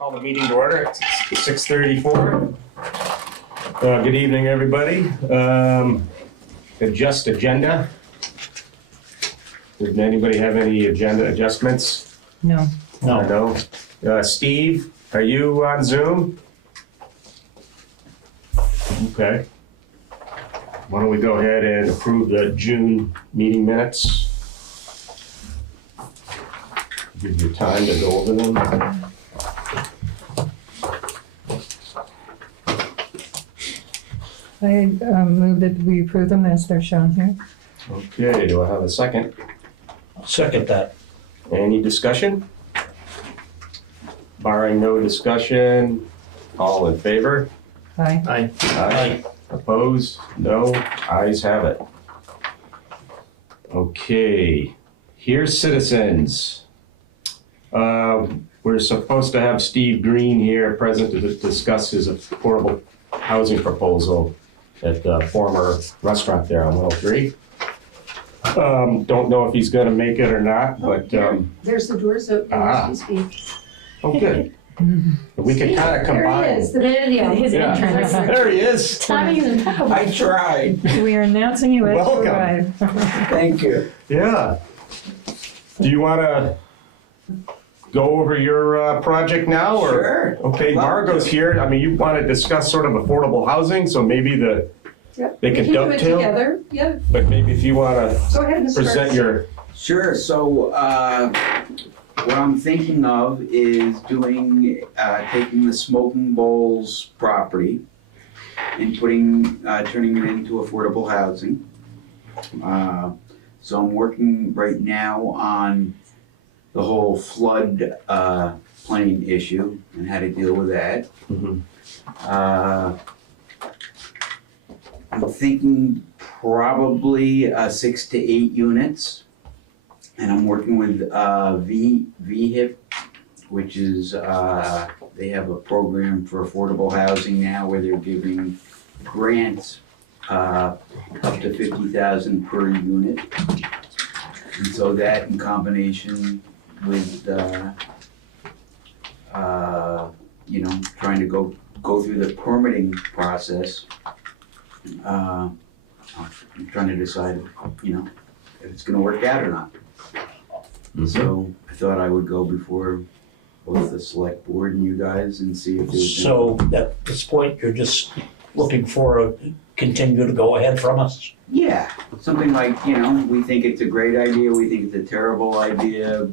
Call the meeting to order. It's 6:34. Good evening, everybody. Adjust agenda. Did anybody have any agenda adjustments? No. No. Steve, are you on Zoom? Okay. Why don't we go ahead and approve the June meeting minutes? Give you time to go over them. I move that we approve them as they're shown here. Okay, do I have a second? I'll second that. Any discussion? Barring no discussion, all in favor? Aye. Aye. Aye. Opposed? No. Ayes have it. Okay, here's citizens. We're supposed to have Steve Green here present to discuss his affordable housing proposal at the former restaurant there on 103. Don't know if he's gonna make it or not, but, There's the doors open as we speak. oh, good. We can kind of There combine. he is, the video. His Yeah. entrance. There he is. Timing is impeccable. I tried. We are announcing you as you Welcome. arrive. Thank you. Yeah. Do you want to go over your project now? Or? Sure. Okay, Margot's here. I mean, you want to discuss sort of affordable housing, so maybe Yep. they We can do it dovetail. together, yeah. But maybe if you want to Go ahead, Mr. present Burks. your, Sure. So what I'm thinking of is doing taking the Smoking Bowls property and turning it into affordable housing. So I'm working right now on the whole flood plain issue and how to deal with that. Mhm. I'm thinking probably 6 to 8 units. And I'm working with VHIP, which is, they have a program for affordable housing now where they're giving grants up to $50,000 per unit. And so that in combination with, trying to go through the permitting process, I'm trying to decide, if it's gonna work out or not. So I thought I would go before both the select board and you guys and see if there's. So at this point, you're just looking for a continue to go ahead from us? Yeah, something like, we think it's a great idea, we think it's a terrible idea,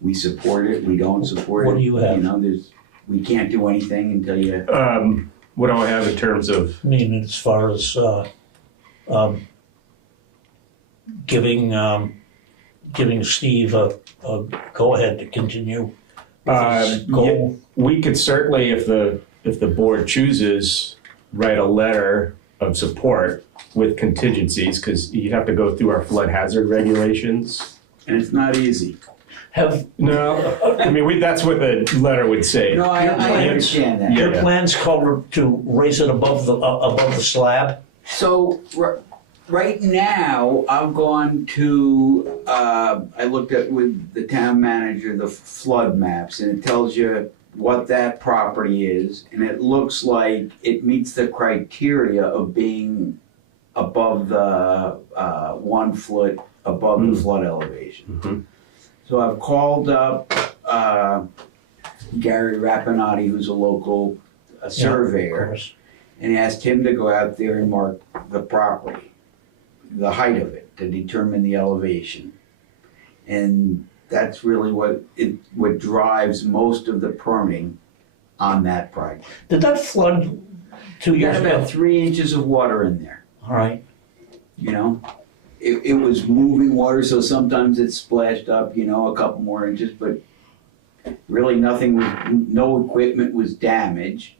we support it, we don't support it. What do you have? We can't do anything until you. what do I have in terms of, I mean, as far as giving Steve a go-ahead to continue with his goal? we could certainly, if the board chooses, write a letter of support with contingencies, because you have to go through our flood hazard regulations. And it's not easy. No, I mean, that's what the letter would say. No, I understand that. Your plans call to raise it above the slab? So, right now, I've gone to, I looked at with the town manager, the flood maps, and it tells you what that property is, and it looks like it meets the criteria of being above the 1 foot above the flood elevation. Mhm. So I've called up Gary Rapinati, who's a local surveyor, Of course. and asked him to go out there and mark the property, the height of it, to determine the elevation. And that's really what drives most of the permitting on that project. Did that flood 2 We years got ago? about 3 inches of water in there, All right. It was moving water, so sometimes it splashed up, a couple more inches, but really no equipment was damaged.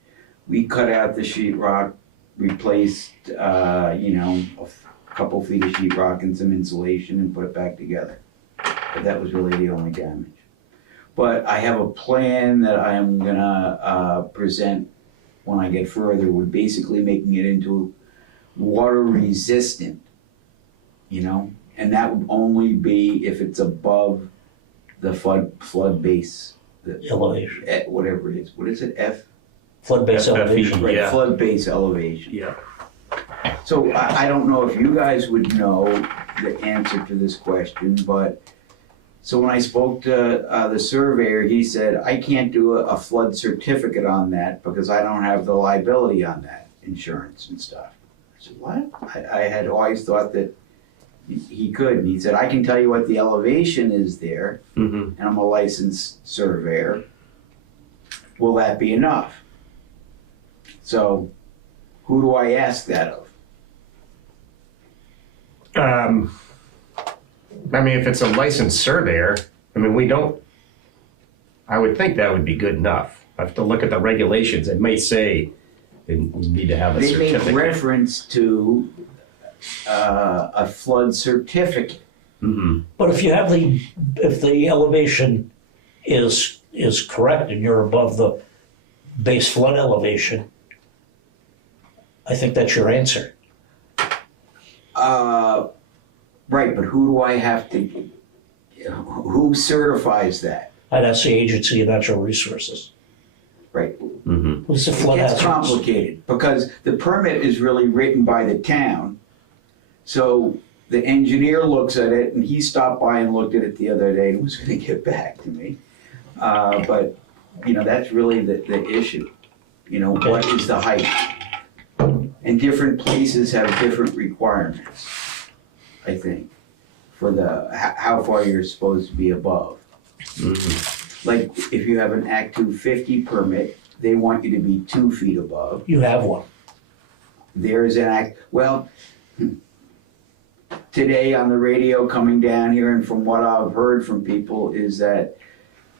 We cut out the sheetrock, replaced, a couple feet of sheetrock and some insulation and put it back together. But that was really the only damage. But I have a plan that I am gonna present when I get further. We're basically making it into water resistant, and that would only be if it's above the flood base, Elevation, whatever it is. What is it? flood base FFE. elevation. Right, Yeah. flood base elevation. Yeah. So I don't know if you guys would know the answer to this question, but so when I spoke to the surveyor, he said, I can't do a flood certificate on that because I don't have the liability on that, insurance and stuff. I said, what? I had always thought that he could. And he said, I can tell you what the elevation is there, Mm-hmm. and I'm a licensed surveyor. Will that be enough? So who do I ask that of? I mean, if it's a licensed surveyor, I mean, I would think that would be good enough. I have to look at the regulations. It may say you need to have a They make certificate. reference to a flood certificate. Mm-hmm. But if the elevation is correct and you're above the base flood elevation, I think that's your answer. Right, but who do I have to, who certifies that? I'd ask the Agency of Natural Resources. Right, Mm-hmm. Who's the it flood gets hazards? complicated because the permit is really written by the town. So the engineer looks at it and he stopped by and looked at it the other day and was gonna get back to me. But, that's really the issue. What is the height? And different places have different requirements, I think, for how far you're supposed to be above. Mm-hmm. Like, if you have an Act 250 permit, they want you to be 2 feet above. You have one. There is an act, today on the radio coming down here, and from what I've heard from people, is that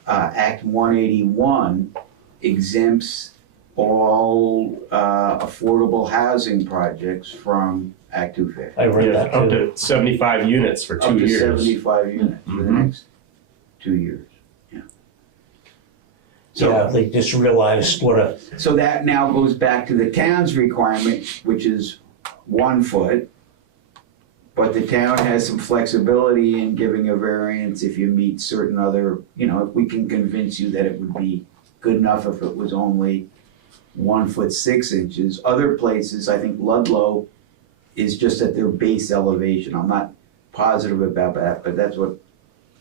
Act 181 exempts all affordable housing projects from Act 250. I read Yeah, that up too. to 75 units for 2 Up to years. 75 units for the Mhm. next 2 years. Yeah. Yeah, they just realized So that now goes back to the town's requirement, which is 1 foot. But the town has some flexibility in giving a variance if you meet certain other, if we can convince you that it would be good enough if it was only 1 foot 6 inches. Other places, I think Ludlow is just at their base elevation. I'm not positive about that, but that's what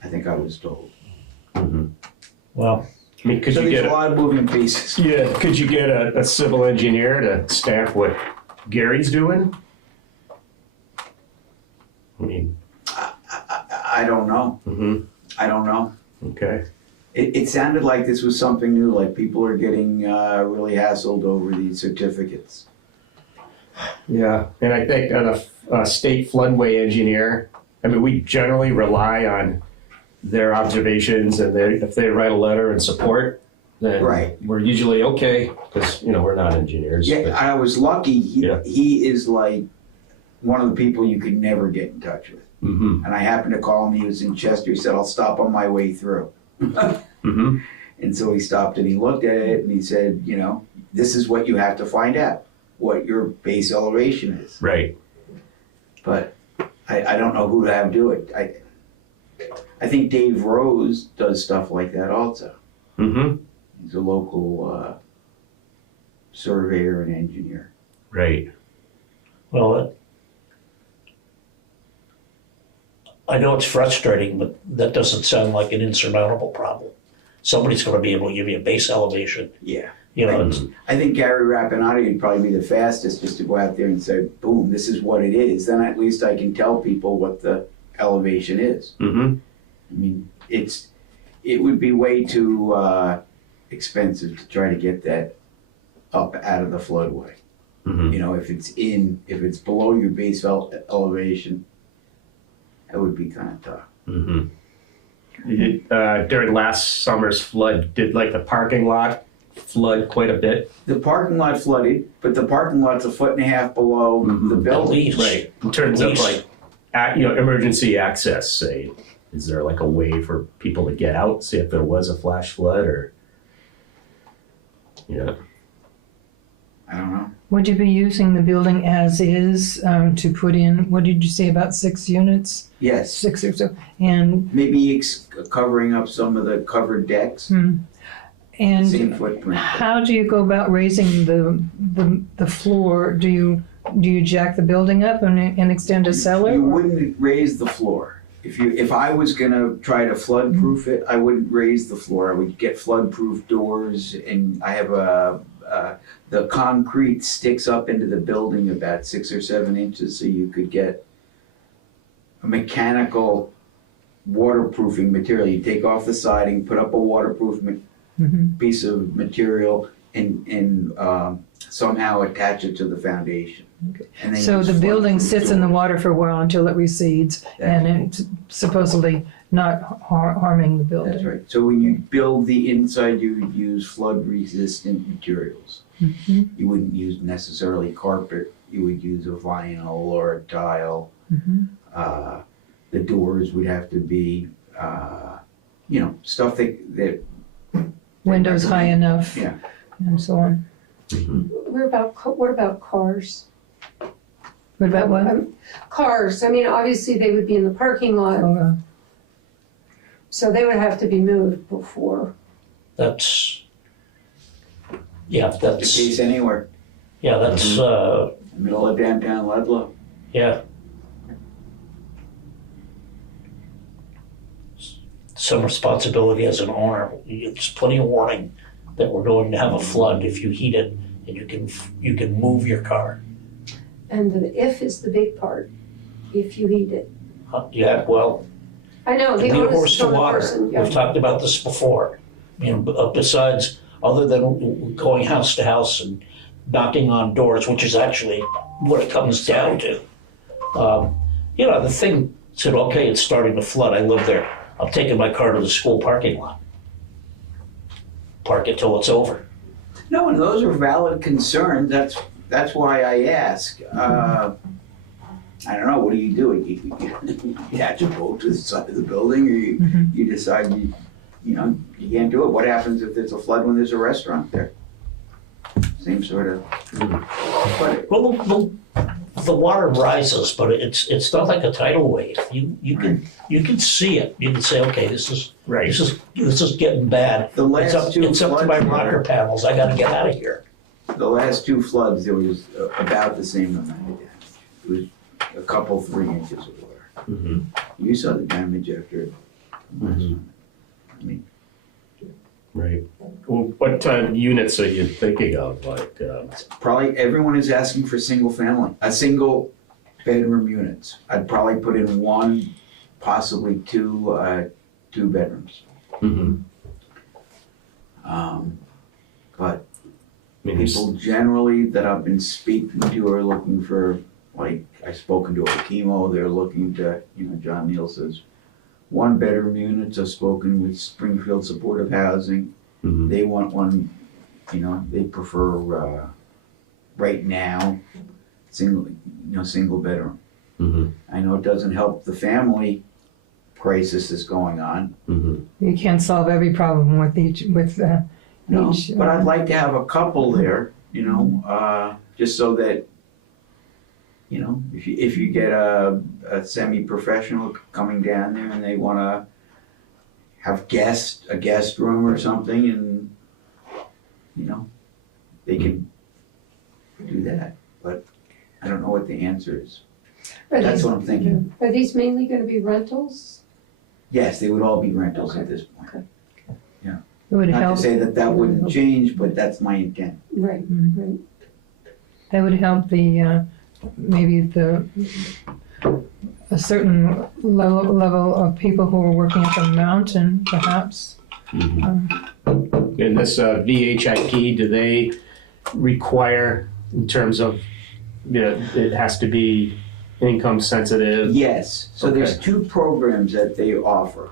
I think I was told. Mm-hmm. well, I mean, could So you there's get a lot of moving pieces. could you get a civil engineer to stamp what Gary's doing? I mean, I don't know. mm-hmm. I don't know. Okay. It sounded like this was something new, like people are getting really hassled over these certificates. Yeah, and I think a state floodway engineer, I mean, we generally rely on their observations, and if they write a letter in support, then Right. we're usually okay, because, we're not engineers. Yeah, but- I was lucky. Yeah. He is like one of the people you could never get in touch with. Mhm. And I happened to call him. He was in Chester. He said, I'll stop on my way through. Mhm. And so he stopped and he looked at it and he said, this is what you have to find out, what your base elevation is. Right. But I don't know who to have do it. I think Dave Rose does stuff like that also. Mm-hmm. He's a local surveyor and engineer. Right. well, I know it's frustrating, but that doesn't sound like an insurmountable problem. Somebody's going to be able to give you a base elevation. Yeah. It's, I think Gary Rapinati would probably be the fastest just to go out there and say, boom, this is what it is. Then at least I can tell people what the elevation is. Mm-hmm. I mean, it would be way too expensive to try to get that up out of the floodway. Mm-hmm. If it's below your base elevation, that would be kind of tough. Mm-hmm. During last summer's flood, did the parking lot flood quite a bit? The parking lot flooded, but the parking lot's 1.5 feet below the at building. least. Right. In terms of emergency access, say, is there a way for people to get out, say if there was a flash flood or? Yeah. I don't know. Would you be using the building as is to put in, what did you say, about 6 units? Yes, 6 or so? And, maybe covering up some of the covered decks, and same footprint. how do you go about raising the floor? Do you jack the building up and extend a cellar? You or- wouldn't raise the floor. If I was gonna try to flood proof it, I wouldn't raise the floor. I would get flood proof doors, and I have the concrete sticks up into the building about 6 or 7 inches, so you could get a mechanical waterproofing material. You take off the siding, put up a waterproof piece of material, and somehow attach it to the foundation. And then So use the building flood-proof sits in the doors. water for a while until it recedes, and it's supposedly not harming the building. That's right. So when you build the inside, you would use flood-resistant materials. Mhm. You wouldn't use necessarily carpet. You would use a vinyl or a tile. Mhm. The doors would have to be, stuff that Windows high enough. Yeah. And so on. What about cars? What about what? Cars, I mean, obviously they would be in the parking lot, Oh, so they would have to be moved before. That's, the case anywhere. Middle of downtown Ludlow. Yeah. Some responsibility as an owner. There's plenty of warning that we're going to have a flood if you heat it, and you can move your car. And the if is the big part, if you heat it. Yeah, well, I know, the be a onus horse is to on the water. person. We've talked about this before. Besides, other than going house to house and knocking on doors, which is actually what it comes down to. The thing said, okay, it's starting to flood. I live there. I'm taking my car to the school parking lot. Park it till it's over. No, and those are valid concerns. That's why I ask. I don't know. What do? You attach a boat to the side of the building, or you decide you can't do it. What happens if there's a flood when there's a restaurant there? Same sort of. But Well, the water rises, but it's not like a tidal wave. You can see it. You can say, okay, this is getting bad. the last It's up to my floods rocker panels. I got to get out of here. The last 2 floods, there was about the same amount of damage. It was a couple, 3 inches of water. You saw the damage after last one. I mean, Right. Well, what units are you thinking of? Like, probably everyone is asking for single bedroom units. I'd probably put in 1, possibly 2 bedrooms. But people generally that I've been speaking to are looking for, like, I've spoken to a chemo, they're looking to, John Neal says, 1 bedroom units. I've spoken with Springfield Supportive Housing. They want one, they prefer, right now, single bedroom. I know it doesn't help the family crisis that's going on. You can't solve every problem with each. No, but I'd like to have a couple there, just so that, if you get a semi-professional coming down there and they want to have a guest room or something, and they can do that. But I don't know what the answer is. That's what I'm thinking. Are these mainly gonna be rentals? Yes, they would all be rentals at this point. Okay. It would Not help. to say that wouldn't change, but that's my intent. Right, right. That would help maybe a certain level of people who are working at the mountain, perhaps. in this VHIP, do they require, in terms of, it has to be income sensitive? Yes, so there's Okay. 2 programs that they offer.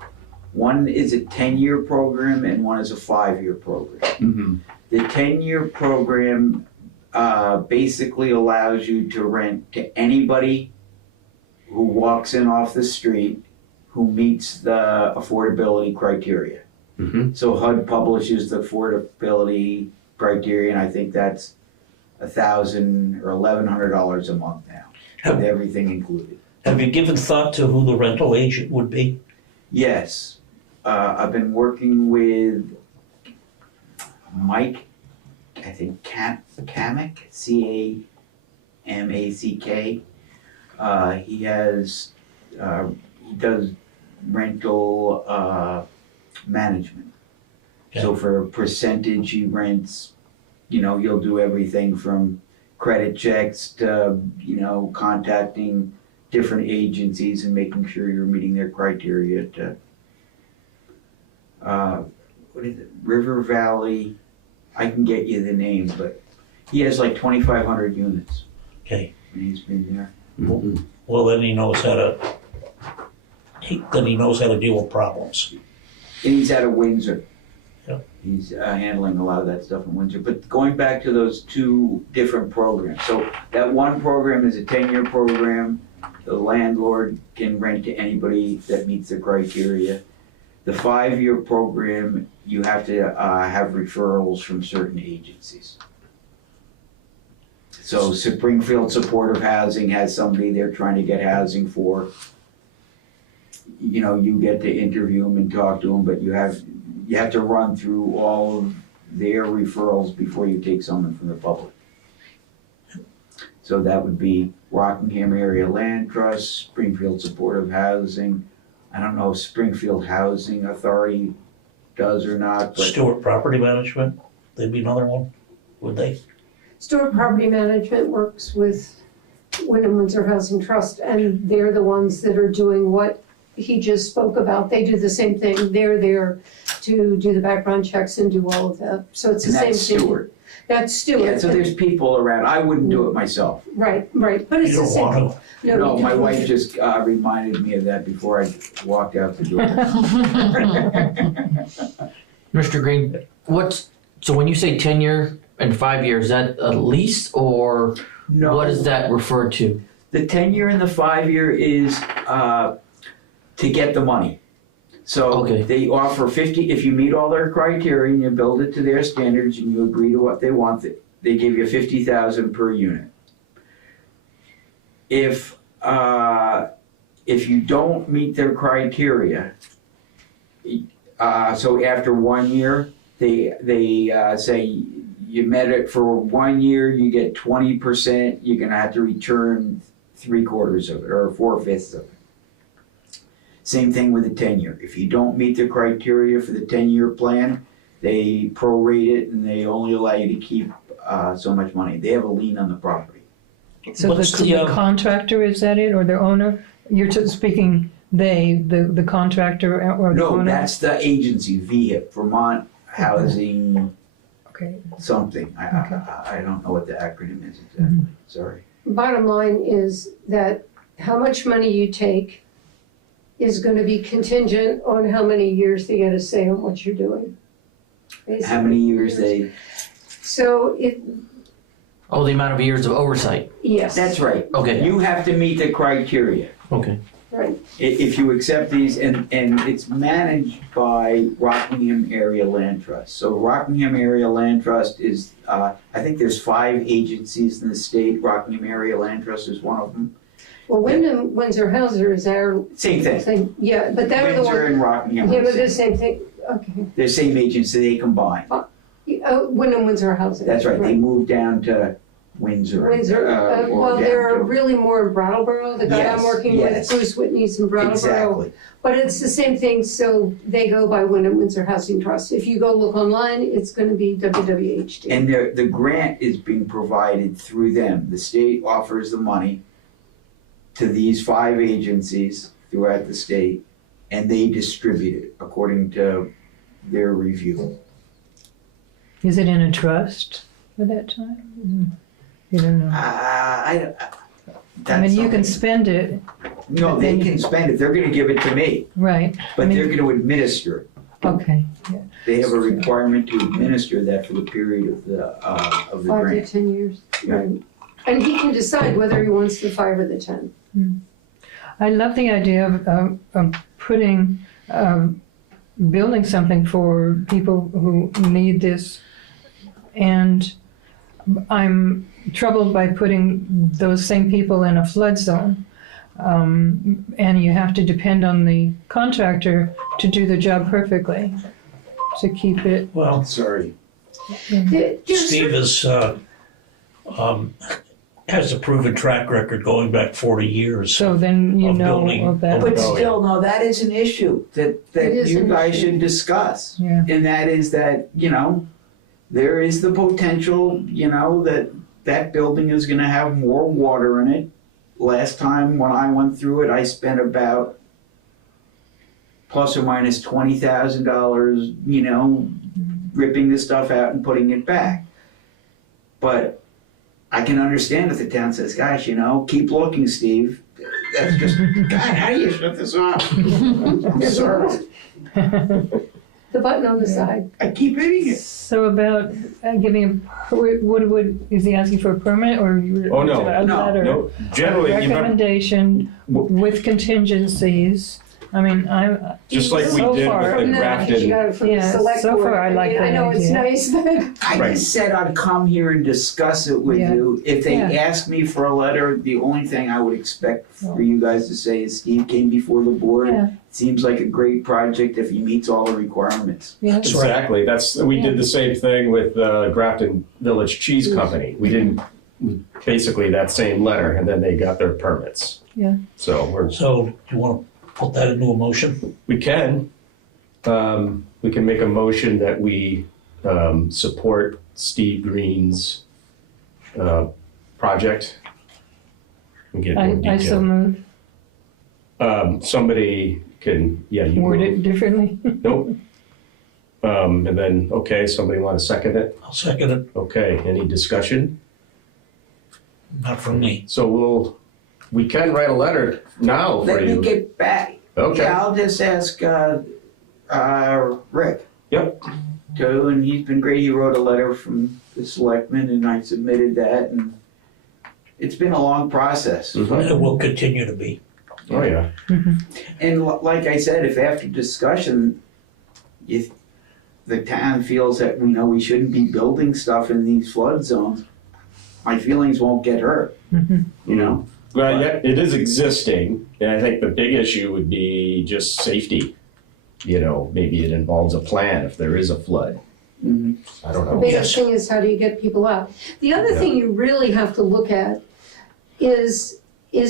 One is a 10-year program and one is a 5-year program. The 10-year program basically allows you to rent to anybody who walks in off the street who meets the affordability criteria. So HUD publishes the affordability criteria, and I think that's $1,000 or $1,100 a month now, with everything included. Have you given thought to who the rental agent would be? Yes, I've been working with Mike, I think Camack, C-A-M-A-C-K. He does rental management. So for a percentage, he rents, he'll do everything from credit checks to, contacting different agencies and making sure you're meeting their criteria to, what is it, River Valley, I can get you the name, but he has like 2,500 units. Okay. And he's been there. Well, then he knows how to deal with problems. And he's out of Windsor. Yep. He's handling a lot of that stuff in Windsor. But going back to those two different programs. So that one program is a 10-year program. The landlord can rent to anybody that meets the criteria. The 5-year program, you have to have referrals from certain agencies. So Springfield Supportive Housing has somebody they're trying to get housing for. You get to interview them and talk to them, but you have to run through all of their referrals before you take someone from the public. So that would be Rockingham Area Land Trust, Springfield Supportive Housing. I don't know if Springfield Housing Authority does or not, but Stewart Property Management, they'd be another one, would they? Stewart Property Management works with Wyndham Windsor Housing Trust, and they're the ones that are doing what he just spoke about. They do the same thing. They're there to do the background checks and do all of that. So it's the and same that's thing. Stewart. That's Stewart. Yeah, so there's people around. I wouldn't do it myself. Right, but it's You the don't same. want to. No, you my don't. wife just reminded me of that before I walked out the door. Mr. Green, so when you say 10-year and 5-year, is that a lease or No, what is that referred to? the 10-year and the 5-year is to get the money. So Okay. they offer 50, if you meet all their criteria and you build it to their standards and you agree to what they want, they give you $50,000 per unit. If you don't meet their criteria, so after 1 year, they say you met it for 1 year, you get 20%, you're gonna have to return 3/4 of it or 4/5 of it. Same thing with the 10-year. If you don't meet the criteria for the 10-year plan, they prorate it and they only allow you to keep so much money. They have a lien on the property. So What's the contractor, is that it, or the owner? You're speaking the contractor or the owner? No, that's the agency, VHIP, Vermont Housing Okay. something. I don't know what the acronym is exactly. Sorry. Bottom line is that how much money you take is going to be contingent on how many years they get a say on what you're doing. How many years they? So Oh, the amount of years of oversight. yes. That's right. Okay. You have to meet the criteria. Okay. Right. If you accept these, and it's managed by Rockingham Area Land Trust. So Rockingham Area Land Trust is, I think there's 5 agencies in the state. Rockingham Area Land Trust is one of them. Well, Wyndham Windsor Housing is our Same thing. thing. Yeah, but they're the Windsor one. and Rockingham Yeah, are but the they're the same. same thing. Okay. They're the same agency, they combine. Wyndham Windsor Housing. That's right, they moved down to Windsor. Windsor, or well, down they're to- really more in Brattleboro. The guy I'm Yes, working yes. with, Bruce Whitney's in Brattleboro. Exactly. But it's the same thing, so they go by Wyndham Windsor Housing Trust. If you go look online, it's gonna be WWHD. And the grant is being provided through them. The state offers the money to these 5 agencies throughout the state, and they distribute it according to their review. Is it in a trust at that time? You don't know. I mean, you can something- spend it, No, they can spend it. They're gonna give it to me, right? but I mean- they're gonna administer it. Okay, yeah. They have a requirement to administer that for the period of the 5 to grant. 10 years. Yeah. Right. And he can decide whether he wants the 5 or the 10. I love the idea of putting, building something for people who need this. And I'm troubled by putting those same people in a flood zone. And you have to depend on the contractor to do the job perfectly, to keep it. Well, Sorry. Steve has a proven track record going back 40 years. So then you Of know building. of that. But Oh, still, no, that is an issue that It is you an guys issue. should discuss. Yeah. And that is that, there is the potential, that building is gonna have more water in it. Last time when I went through it, I spent about plus or minus $20,000, ripping the stuff out and putting it back. But I can understand if the town says, gosh, keep looking, Steve. That's just, God, how do you shut this off? I'm sorry. The button on the side. I keep hitting it. So about giving what is he asking for a permit or Oh, no, a letter? No, generally, you remember, Recommendation with contingencies. I mean, I'm just like we So did far. with From the the- you got Grafton, it from the Yeah, select so board. far I like mean, I that know it's idea. nice, but I Right. just said I'd come here and discuss it with Yeah. you. If they Yeah. asked me for a letter, the only thing I would expect for you guys to say is Steve came before the board. Yeah. Seems like a great project if he meets all the requirements. yeah. That's right. exactly, we did the same thing with Grafton Village Cheese Company. We didn't, basically that same letter, and then they got their permits. Yeah. So So you want to put that into a motion? we can make a motion that we support Steve Green's project. We get more I so detail. move. Somebody can, you Word move. it differently. Nope. And then, okay, somebody want to second it? I'll second it. Okay, any discussion? Not from me. So we can write a letter now for Let me you. get back. Okay, Yeah, I'll just ask Rick. Yep. Too, and he's been great. He wrote a letter from the selectmen and I submitted that and it's been a long process. Mhm. It will continue to be. Oh, yeah. And like I said, if after discussion, if the town feels that we shouldn't be building stuff in these flood zones, my feelings won't get hurt, Well, yeah, it is existing, and I think the big issue would be just safety. Maybe it involves a plan if there is a flood. Mhm. I don't the know. biggest thing is how do you get people out? The other Yeah. thing you really have to look at is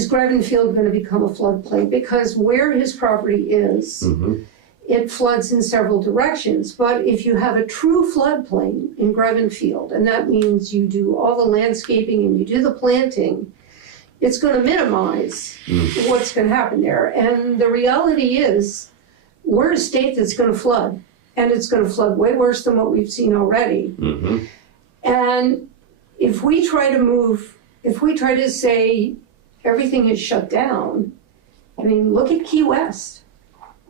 Graven Field going to become a floodplain? Because where his property is, Mhm. it floods in several directions. But if you have a true floodplain in Graven Field, and that means you do all the landscaping and you do the planting, it's going to minimize what's going to happen there. And the reality is, we're a state that's going to flood, and it's going to flood way worse than what we've seen already. Mhm. And if we try to say everything is shut down, I mean, look at Key West.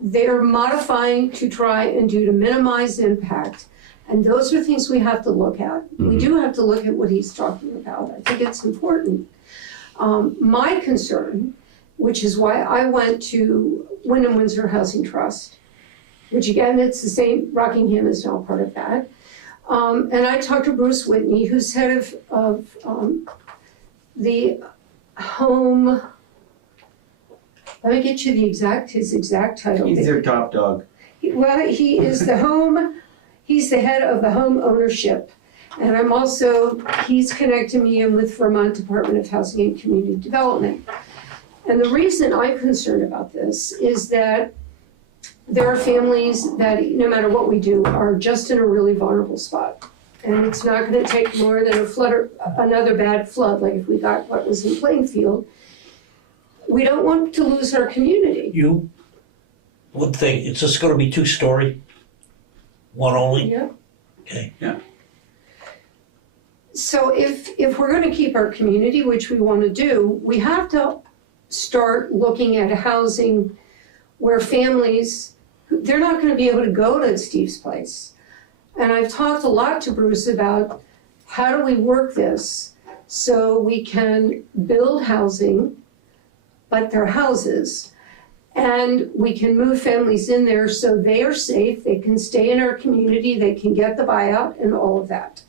They're modifying to try and do to minimize impact. And those are things we have to look at. We do have to look at what he's talking about. I think it's important. My concern, which is why I went to Wyndham Windsor Housing Trust, which again, it's the same, Rockingham is now part of that. And I talked to Bruce Whitney, who's head of the home, let me get you his exact title. He's their top dog. Well, he is he's the head of the home ownership. And he's connected me in with Vermont Department of Housing and Community Development. And the reason I'm concerned about this is that there are families that, no matter what we do, are just in a really vulnerable spot. And it's not gonna take more than a flood or another bad flood, like if we got what was in Plainfield. We don't want to lose our community. You would think, it's just going to be 2-story? One only? Yeah. Okay. So if we're gonna keep our community, which we wanna do, we have to start looking at housing where families, they're not gonna be able to go to Steve's place. And I've talked a lot to Bruce about how do we work this so we can build housing, but they're houses. And we can move families in there so they are safe, they can stay in our community, they can get the buyout and all of that.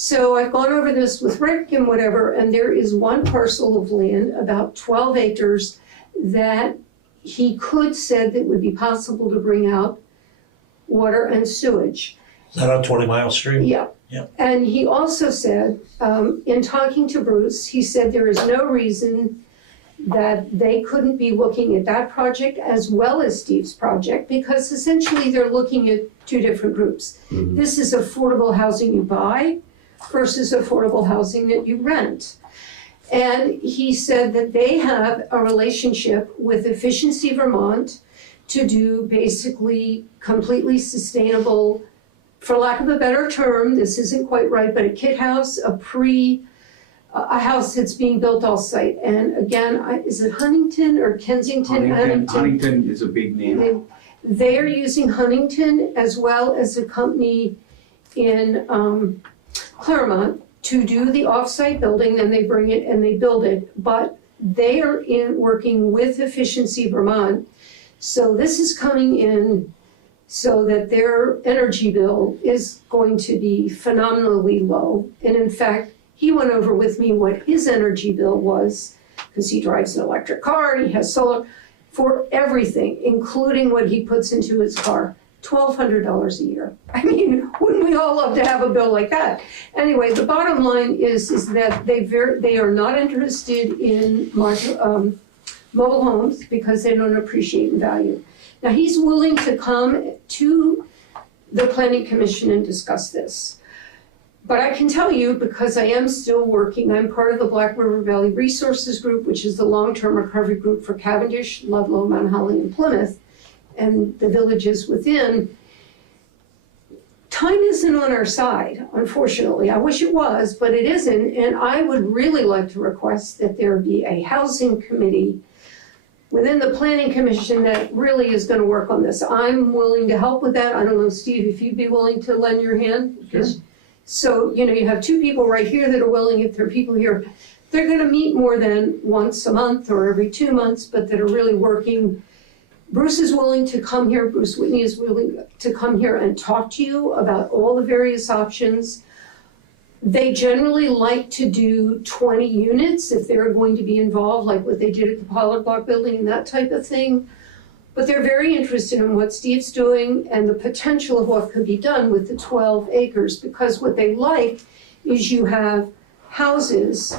So I've gone over this with Rick and whatever, and there is one parcel of land, about 12 acres, that he could said that would be possible to bring out water and sewage. Is that on 20 Mile Street? Yeah. Yeah. And he also said, in talking to Bruce, he said there is no reason that they couldn't be looking at that project as well as Steve's project, because essentially they're looking at two different groups. Mhm. This is affordable housing you buy versus affordable housing that you rent. And he said that they have a relationship with Efficiency Vermont to do basically completely sustainable, for lack of a better term, this isn't quite right, but a kit house, a house that's being built off-site. And again, is it Huntington or Kensington? Huntington is a big name. They are using Huntington as well as a company in Claremont to do the off-site building, then they bring it and they build it. But they are working with Efficiency Vermont. So this is coming in so that their energy bill is going to be phenomenally low. And in fact, he went over with me what his energy bill was, because he drives an electric car and he has solar, for everything, including what he puts into his car, $1,200 a year. I mean, wouldn't we all love to have a bill like that? Anyway, the bottom line is that they are not interested in mobile homes because they don't appreciate and value. Now, he's willing to come to the Planning Commission and discuss this. But I can tell you, because I am still working, I'm part of the Black River Valley Resources Group, which is the long-term recovery group for Cavendish, Ludlow, Mount Holly, and Plymouth, and the villages within. Time isn't on our side, unfortunately. I wish it was, but it isn't. And I would really like to request that there be a housing committee within the Planning Commission that really is going to work on this. I'm willing to help with that. I don't know, Steve, if you'd be willing to lend your hand? Yes. So, you have two people right here that are willing, if there are people here, they're going to meet more than once a month or every 2 months, but that are really working. Bruce is willing to come here, Bruce Whitney is willing to come here and talk to you about all the various options. They generally like to do 20 units if they're going to be involved, like what they did at the Pollard Block building and that type of thing. But they're very interested in what Steve's doing and the potential of what could be done with the 12 acres, because what they like is you have houses,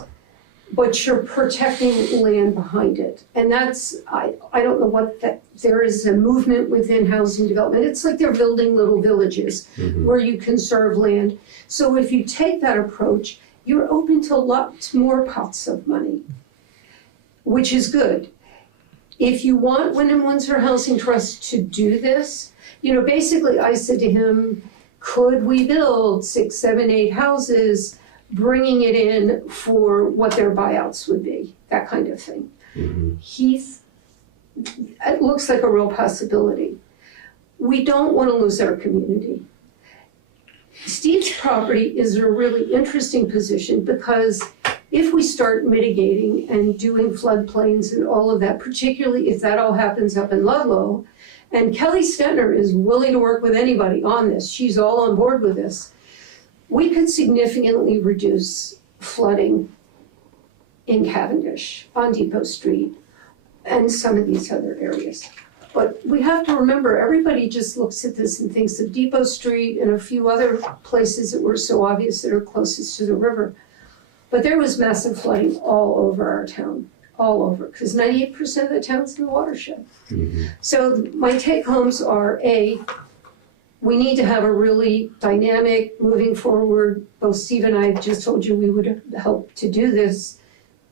but you're protecting land behind it. And that's, I don't know what that, there is a movement within housing development. It's like they're building little villages where you conserve land. So if you take that approach, you're open to lots more pots of money, which is good. If you want Wyndham Windsor Housing Trust to do this, basically I said to him, could we build 6, 7, 8 houses, bringing it in for what their buyouts would be, that kind of thing. It looks like a real possibility. We don't want to lose our community. Steve's property is in a really interesting position because if we start mitigating and doing floodplains and all of that, particularly if that all happens up in Ludlow, and Kelly Stettner is willing to work with anybody on this, she's all on board with this, we could significantly reduce flooding in Cavendish, on Depot Street, and some of these other areas. But we have to remember, everybody just looks at this and thinks of Depot Street and a few other places that were so obvious that are closest to the river. But there was massive flooding all over our town, all over, because 98% of the town's in the watershed. So my take homes are, A, we need to have a really dynamic, moving forward, both Steve and I have just told you we would help to do this.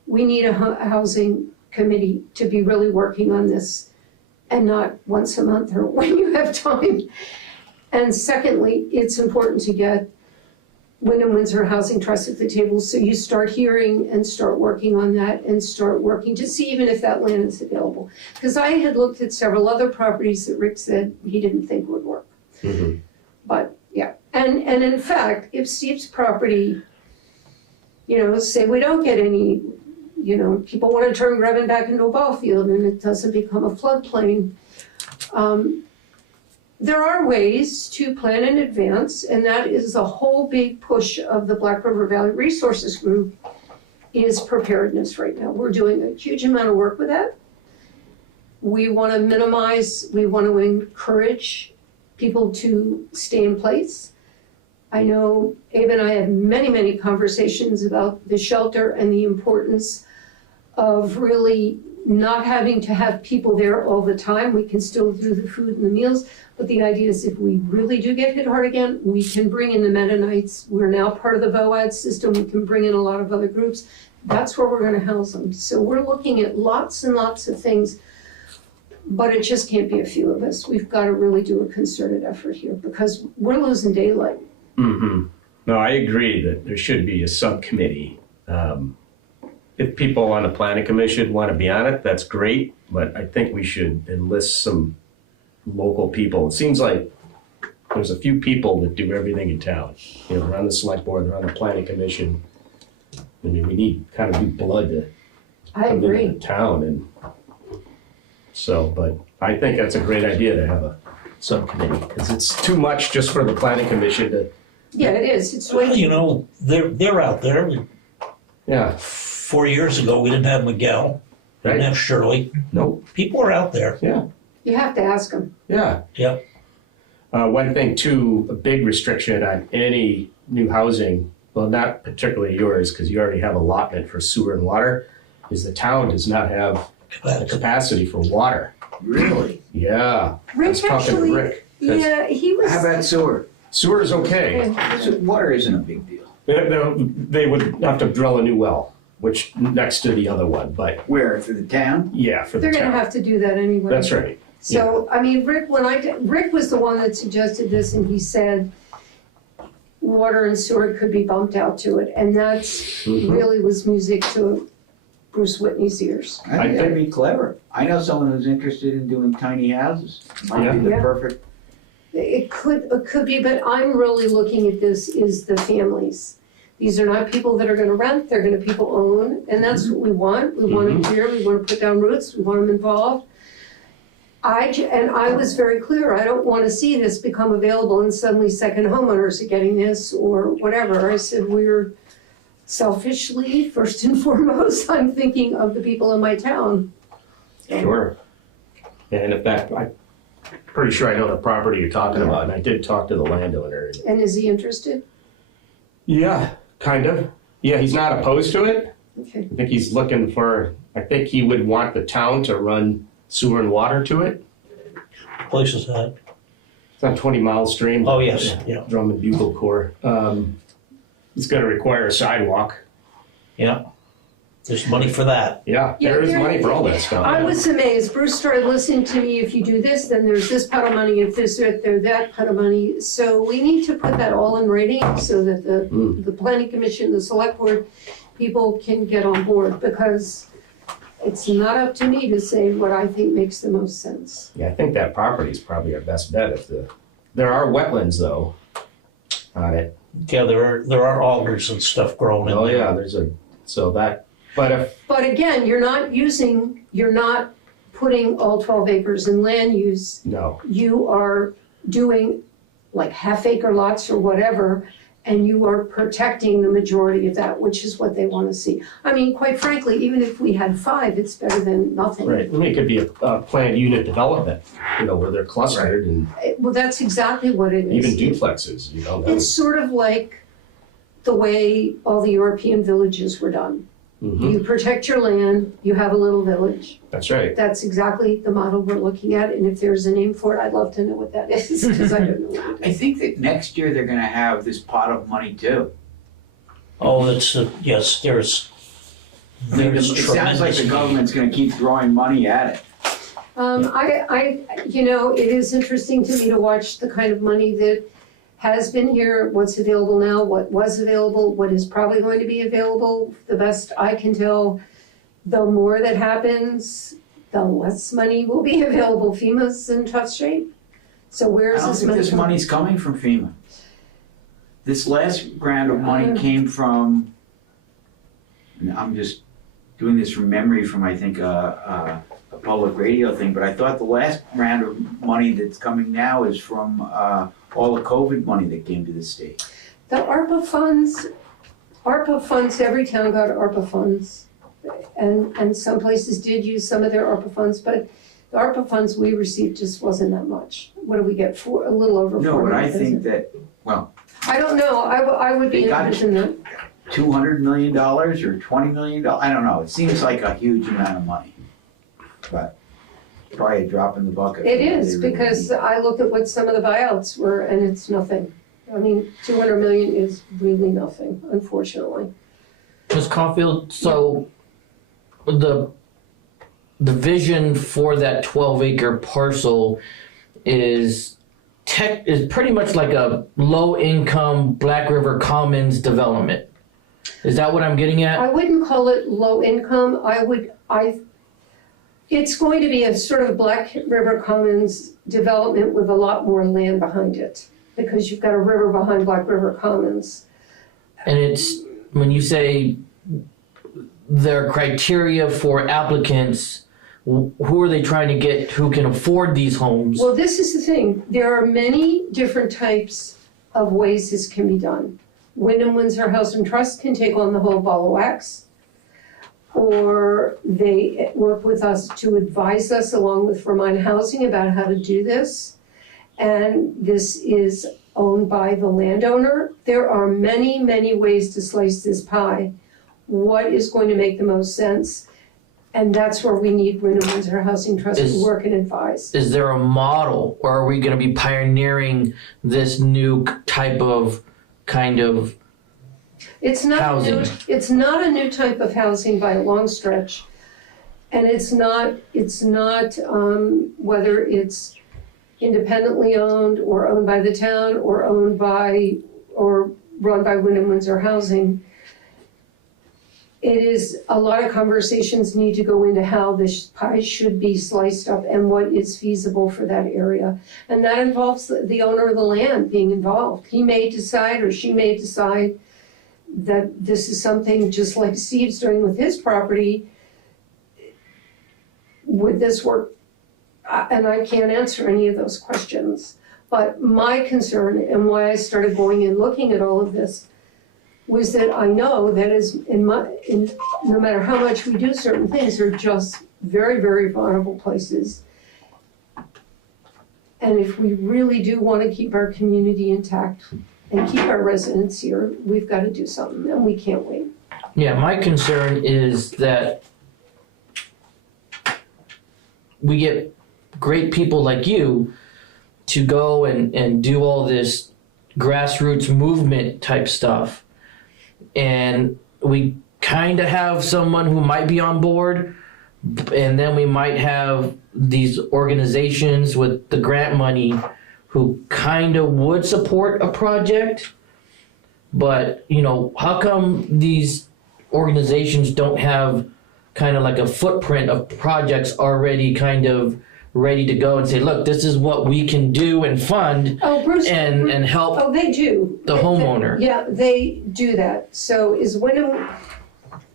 We need a housing committee to be really working on this, and not once a month or when you have time. And secondly, it's important to get Wyndham Windsor Housing Trust at the table, so you start hearing and start working on that and start working to see even if that land is available. Because I had looked at several other properties that Rick said he didn't think would work. But yeah, and in fact, if Steve's property, say we don't get any, people want to turn Greven back into a ball field and it doesn't become a floodplain, there are ways to plan in advance, and that is a whole big push of the Black River Valley Resources Group is preparedness right now. We're doing a huge amount of work with that. We want to minimize, we want to encourage people to stay in place. I know Abe and I had many, many conversations about the shelter and the importance of really not having to have people there all the time. We can still do the food and the meals, but the idea is if we really do get hit hard again, we can bring in the Mennonites. We're now part of the VOAD system. We can bring in a lot of other groups. That's where we're going to house them. So we're looking at lots and lots of things, but it just can't be a few of us. We've got to really do a concerted effort here because we're losing daylight. Mm-hmm. No, I agree that there should be a subcommittee. If people on the planning commission want to be on it, that's great, but I think we should enlist some local people. It seems like there's a few people that do everything in town. You know, they're on the select board, they're on the planning commission. I mean, we need kind of new blood to I come agree. into town, and so, but I think that's a great idea to have a subcommittee, because it's too much just for the planning commission to, Yeah, it is. It's way You know, they're out there. yeah, 4 years ago, we didn't have Miguel, didn't right? have Shirley. Nope, People are out there. yeah, You have to ask them. yeah. Yep. One thing too, a big restriction on any new housing, well, not particularly yours, because you already have allotment for sewer and water, is the town does not have the capacity for water. Really? Yeah, I Rick was talking to actually, Rick. 'cause yeah, he was. How about sewer? Sewer is okay. Water isn't a big deal. They would have to drill a new well, which next to the other one, but Where, for the town? yeah, for the They're gonna town. have to do that anyway. That's right. So, I mean, Rick was the one that suggested this, and he said water and sewer could be bumped out to it, and that's Mhm. really was music to Bruce Whitney's ears. I think that'd be clever. I know someone who's interested in doing tiny houses. Might be the Yeah. perfect. It could be, but I'm really looking at this is the families. These are not people that are gonna rent, they're gonna people own, and that's what we want. We want them here, we wanna put down roots, we want them involved. I was very clear, I don't wanna see this become available and suddenly second homeowners are getting this or whatever. I said, we're selfishly, first and foremost, I'm thinking of the people in my town. Sure. And if that, I'm pretty sure I know the property you're talking about, and I did talk to the landowner. And is he interested? Yeah, kind of. Yeah, he's not opposed to it. Okay. I think he's looking for, I think he would want the town to run sewer and water to it. Places that. It's on 20 Mile Stream. Oh, yes, yeah. Drum and Bugle Corps. It's gonna require a sidewalk. Yeah. There's money for that. Yeah, Yeah, there is there- money for all that stuff. I was amazed. Bruce started listening to me. If you do this, then there's this pot of money. If this, there's that pot of money. So we need to put that all in writing so that the planning commission, the select board, people can get on board because it's not up to me to say what I think makes the most sense. Yeah, I think that property is probably our best bet if there are wetlands though on it. Yeah, there are alders and stuff growing in Oh there. yeah, But again, you're not putting all 12 acres in land use. no, You are doing like half-acre lots or whatever, and you are protecting the majority of that, which is what they want to see. I mean, quite frankly, even if we had 5, it's better than nothing. right, I mean, it could be a planned unit development, where they're clustered and Well, that's exactly what it even is. duplexes, that It's sort of like the way all the European villages were done. Mhm, You protect your land, you have a little village. that's right. That's exactly the model we're looking at, and if there's a name for it, I'd love to know what that is, because I don't know what it I is. think that next year they're gonna have this pot of money too. Oh, it's, yes, there's I mean, it sounds like tremendous the need. government's gonna keep throwing money at it. It is interesting to me to watch the kind of money that has been here, what's available now, what was available, what is probably going to be available. The best I can tell, the more that happens, the less money will be available. FEMA's in tough shape. So I where's don't this think money this coming? money's coming from FEMA. This last round of money came from, and I'm just doing this from memory from, I think, a public radio thing, but I thought the last round of money that's coming now is from all the COVID money that came to the state. The ARPA funds, every town got ARPA funds. And some places did use some of their ARPA funds, but the ARPA funds we received just wasn't that much. What do we get, a little over 4 No, but I million? think that, well, I don't know, I would be They got- interested in that. $200 million or $20 million, I don't know, it seems like a huge amount of money. But probably a drop in the bucket. It for what is, they really because need. I looked at what some of the buyouts were, and it's nothing. I mean, 200 million is really nothing, unfortunately. Ms. Caulfield, so the vision for that 12-acre parcel is pretty much like a low-income Black River Commons development. Is that what I'm getting at? I wouldn't call it low income, it's going to be a sort of Black River Commons development with a lot more land behind it, because you've got a river behind Black River Commons. And it's, when you say their criteria for applicants, who are they trying to get who can afford these homes? Well, this is the thing, there are many different types of ways this can be done. Wyndham Windsor Housing Trust can take on the whole ball of wax, or they work with us to advise us along with Vermont Housing about how to do this. And this is owned by the landowner. There are many, many ways to slice this pie. What is going to make the most sense? And that's where we need Wyndham Windsor Housing Trust to work and advise. Is there a model, or are we going to be pioneering this new type of kind of It's not housing? it's not a new type of housing by a long stretch. And it's not whether it's independently owned or owned by the town or owned by or run by Wyndham Windsor Housing. It is, a lot of conversations need to go into how this pie should be sliced up and what is feasible for that area. And that involves the owner of the land being involved. He may decide, or she may decide, that this is something just like Steve's doing with his property. Would this work? And I can't answer any of those questions. But my concern and why I started going and looking at all of this was that I know that no matter how much we do certain things, they're just very, very vulnerable places. And if we really do want to keep our community intact and keep our residents here, we've got to do something, and we can't wait. Yeah, my concern is that we get great people like you to go and do all this grassroots movement type stuff. And we kind of have someone who might be on board, and then we might have these organizations with the grant money who kind of would support a project. But, you know, how come these organizations don't have kind of like a footprint of projects already kind of ready to go and say, look, this is what we can do and fund and help they do. the homeowner? Yeah, they do that. So is Wyndham,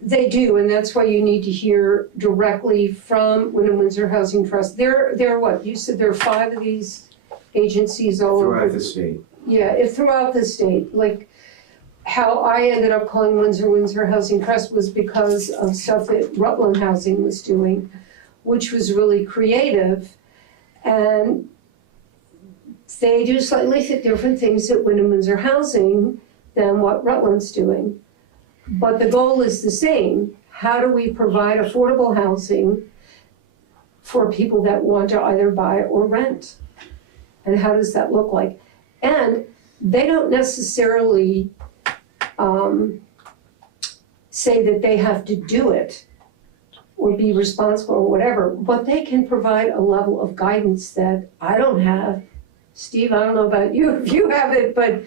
they do, and that's why you need to hear directly from Wyndham Windsor Housing Trust. There are what? You said there are 5 of these agencies all over. Throughout the state. Yeah, it's throughout the state. Like, how I ended up calling Windsor Housing Trust was because of stuff that Rutland Housing was doing, which was really creative. And they do slightly different things at Wyndham Windsor Housing than what Rutland's doing. But the goal is the same. How do we provide affordable housing for people that want to either buy or rent? And how does that look like? And they don't necessarily say that they have to do it or be responsible or whatever, but they can provide a level of guidance that I don't have. Steve, I don't know about you if you have it, but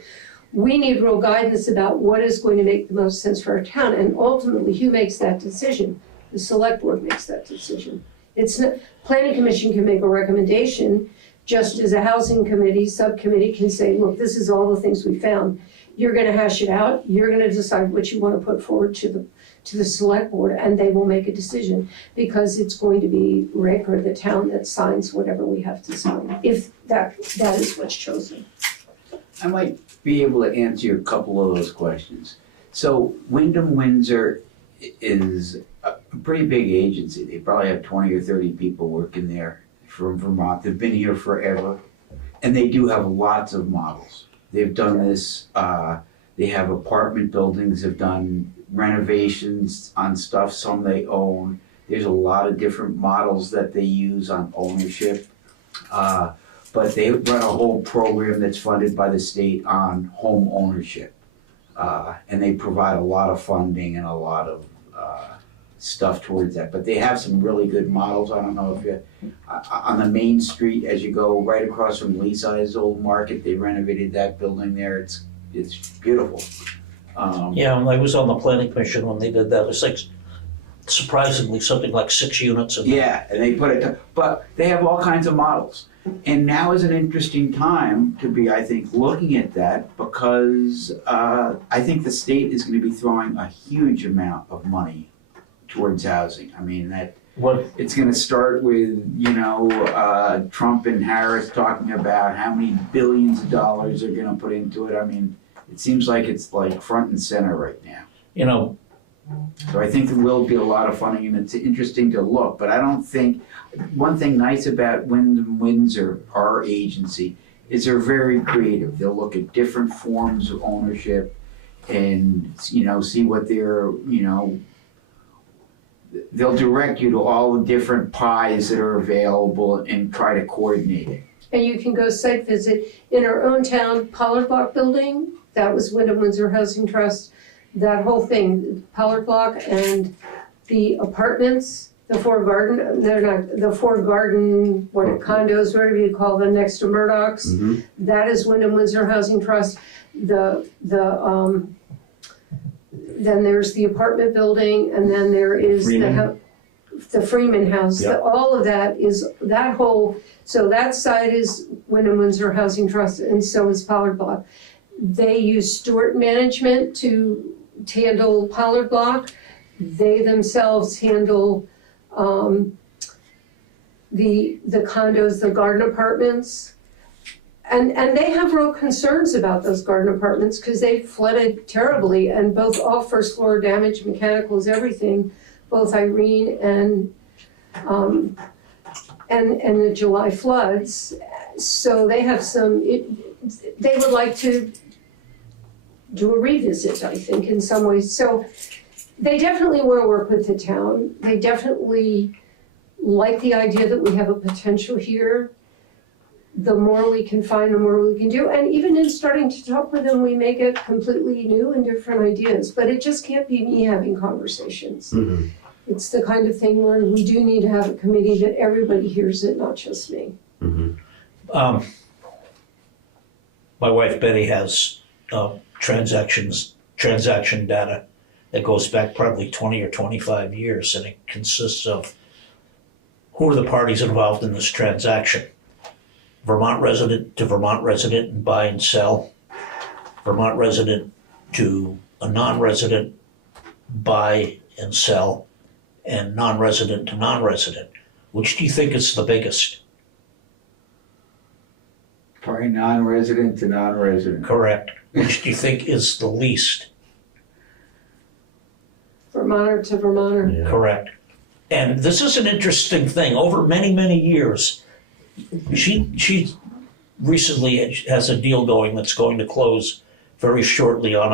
we need real guidance about what is going to make the most sense for our town. And ultimately, who makes that decision? The select board makes that decision. It's not, planning commission can make a recommendation, just as a housing committee, subcommittee can say, look, this is all the things we found. you're gonna hash it out, you're gonna decide what you wanna put forward to the select board, and they will make a decision, because it's going to be Rick or the town that signs whatever we have to sign, if that is what's chosen. I might be able to answer a couple of those questions. So Wyndham Windsor is a pretty big agency. They probably have 20 or 30 people working there from Vermont. They've been here forever, and they do have lots of models. They've done this, they have apartment buildings, have done renovations on stuff, some they own. There's a lot of different models that they use on ownership. But they run a whole program that's funded by the state on home ownership. And they provide a lot of funding and a lot of stuff towards that. But they have some really good models. I don't know if you, on the main street as you go right across from Leasey's old market, they renovated that building there. It's beautiful. Yeah, I was on the planning commission when they did that. It was like surprisingly something like 6 units in there. Yeah, and they put it, but they have all kinds of models. And now is an interesting time to be, I think, looking at that, because I think the state is going to be throwing a huge amount of money towards housing. I mean, it's going to start with, Trump and Harris talking about how many billions of dollars they're going to put into it. I mean, it seems like it's like front and center right now. So I think there will be a lot of funding, and it's interesting to look, but I don't think, one thing nice about Wyndham Windsor, our agency, is they're very creative. They'll look at different forms of ownership and, see what they'll direct you to all the different pies that are available and try to coordinate it. And you can go site visit in our own town, Pollard Block Building, that was Wyndham Windsor Housing Trust. That whole thing, Pollard Block and the apartments, the four garden condos, whatever you call them, next to Murdoch's. Mhm. That is Wyndham Windsor Housing Trust. Then there's the apartment building, and then there is the Freeman House. Yep. All of that is that whole. So that side is Wyndham Windsor Housing Trust, and so is Pollard Block. They use Stewart Management to handle Pollard Block. They themselves handle the condos, the garden apartments. And they have real concerns about those garden apartments because they flooded terribly, and all first floor damage, mechanicals, everything, both Irene and the July floods. So they have they would like to do a revisit, I think, in some ways. So they definitely want to work with the town. They definitely like the idea that we have a potential here. The more we can find, the more we can do. And even in starting to talk with them, we may get completely new and different ideas. But it just can't be me having conversations. Mhm. It's the kind of thing where we do need to have a committee that everybody hears it, not just me. Mhm. My wife Betty has transaction data that goes back probably 20 or 25 years, and it consists of who are the parties involved in this transaction. Vermont resident to Vermont resident and buy and sell. Vermont resident to a non-resident, buy and sell. And non-resident to non-resident. Which do you think is the biggest? Probably non-resident to non-resident. Correct. Which do you think is the least? Vermonter to Vermonter. Yeah. Correct. And this is an interesting thing. Over many, many years, she recently has a deal going that's going to close very shortly on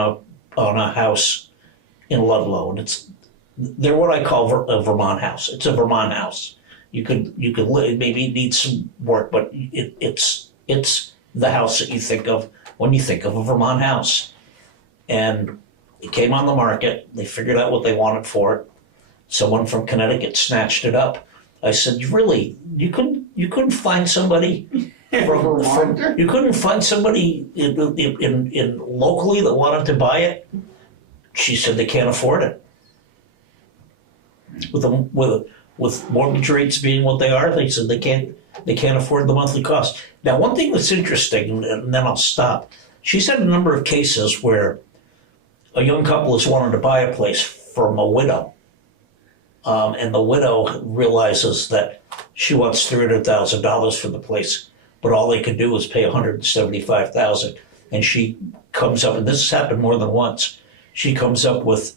a house in Ludlow, and they're what I call a Vermont house. It's a Vermont house. You could live, maybe it needs some work, but it's the house that you think of when you think of a Vermont house. And it came on the market. They figured out what they wanted for it. Someone from Connecticut snatched it up. I said, really? You couldn't find somebody you couldn't find somebody in locally that wanted to buy it? She said they can't afford it. With mortgage rates being what they are, they said they can't afford the monthly cost. Now, one thing that's interesting, and then I'll stop. she's had a number of cases where a young couple has wanted to buy a place from a widow. And the widow realizes that she wants $300,000 for the place, but all they could do is pay $175,000. And she comes up, and this has happened more than once, she comes up with,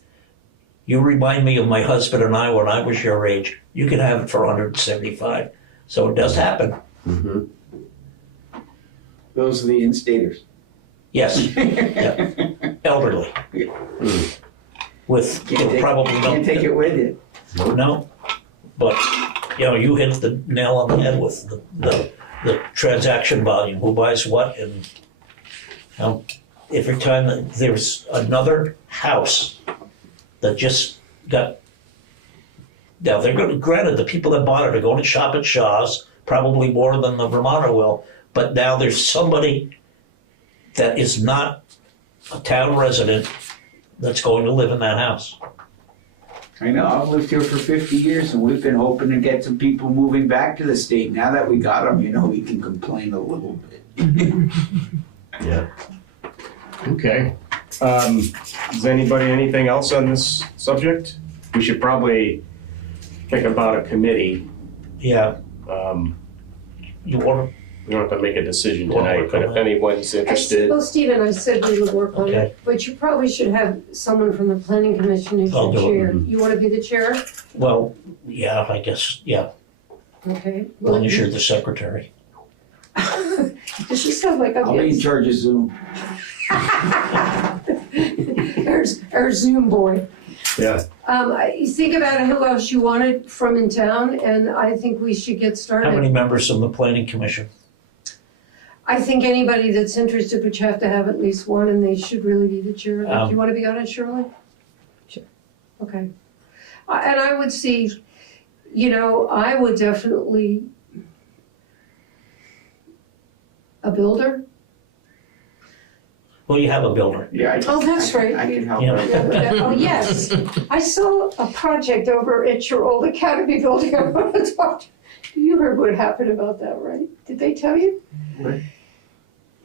you remind me of my husband and I when I was your age. You can have it for $175,000. So it does happen. Mm-hmm. Those are the instators. Yes. Yeah. Elderly. Mm. With Can't probably Can't take it with you. No, but you hit the nail on the head with the transaction volume. Who buys what, and every time that there's another house that just got. Now they're going. Granted, the people that bought it are going to shop at Shaw's, probably more than the Vermonter will. But now there's somebody that is not a town resident that's going to live in that house. I know, I've lived here for 50 years and we've been hoping to get some people moving back to the state. Now that we got them, we can complain a little bit. Yeah. Okay. Does anybody, anything else on this subject? We should probably think about a committee. Yeah. You want to? We don't have to make a decision Well, tonight, but if anyone's interested. Well, Steve and I said we would work on Okay. it, but you probably should have someone from the planning commission as I'll your do it. chair. You want to be the chair? Well, yeah, I guess, yeah. Okay. As long as you're the secretary. Does she sound like I'll be in charge of Zoom. our Zoom boy? Yeah. You think about who else you wanted from in town, and I think we should get started. How many members on the planning commission? I think anybody that's interested, but you have to have at least one, and they should really be the chair. Do you want to be on it, Shirley? Sure. Okay. And I would see, I would definitely, a builder? Well, you have a builder. Yeah. Oh, that's right. I can help Yeah. out. Oh, yes. I saw a project over at your old academy building. I want to talk to you. You heard what happened about that, right? Did they tell you?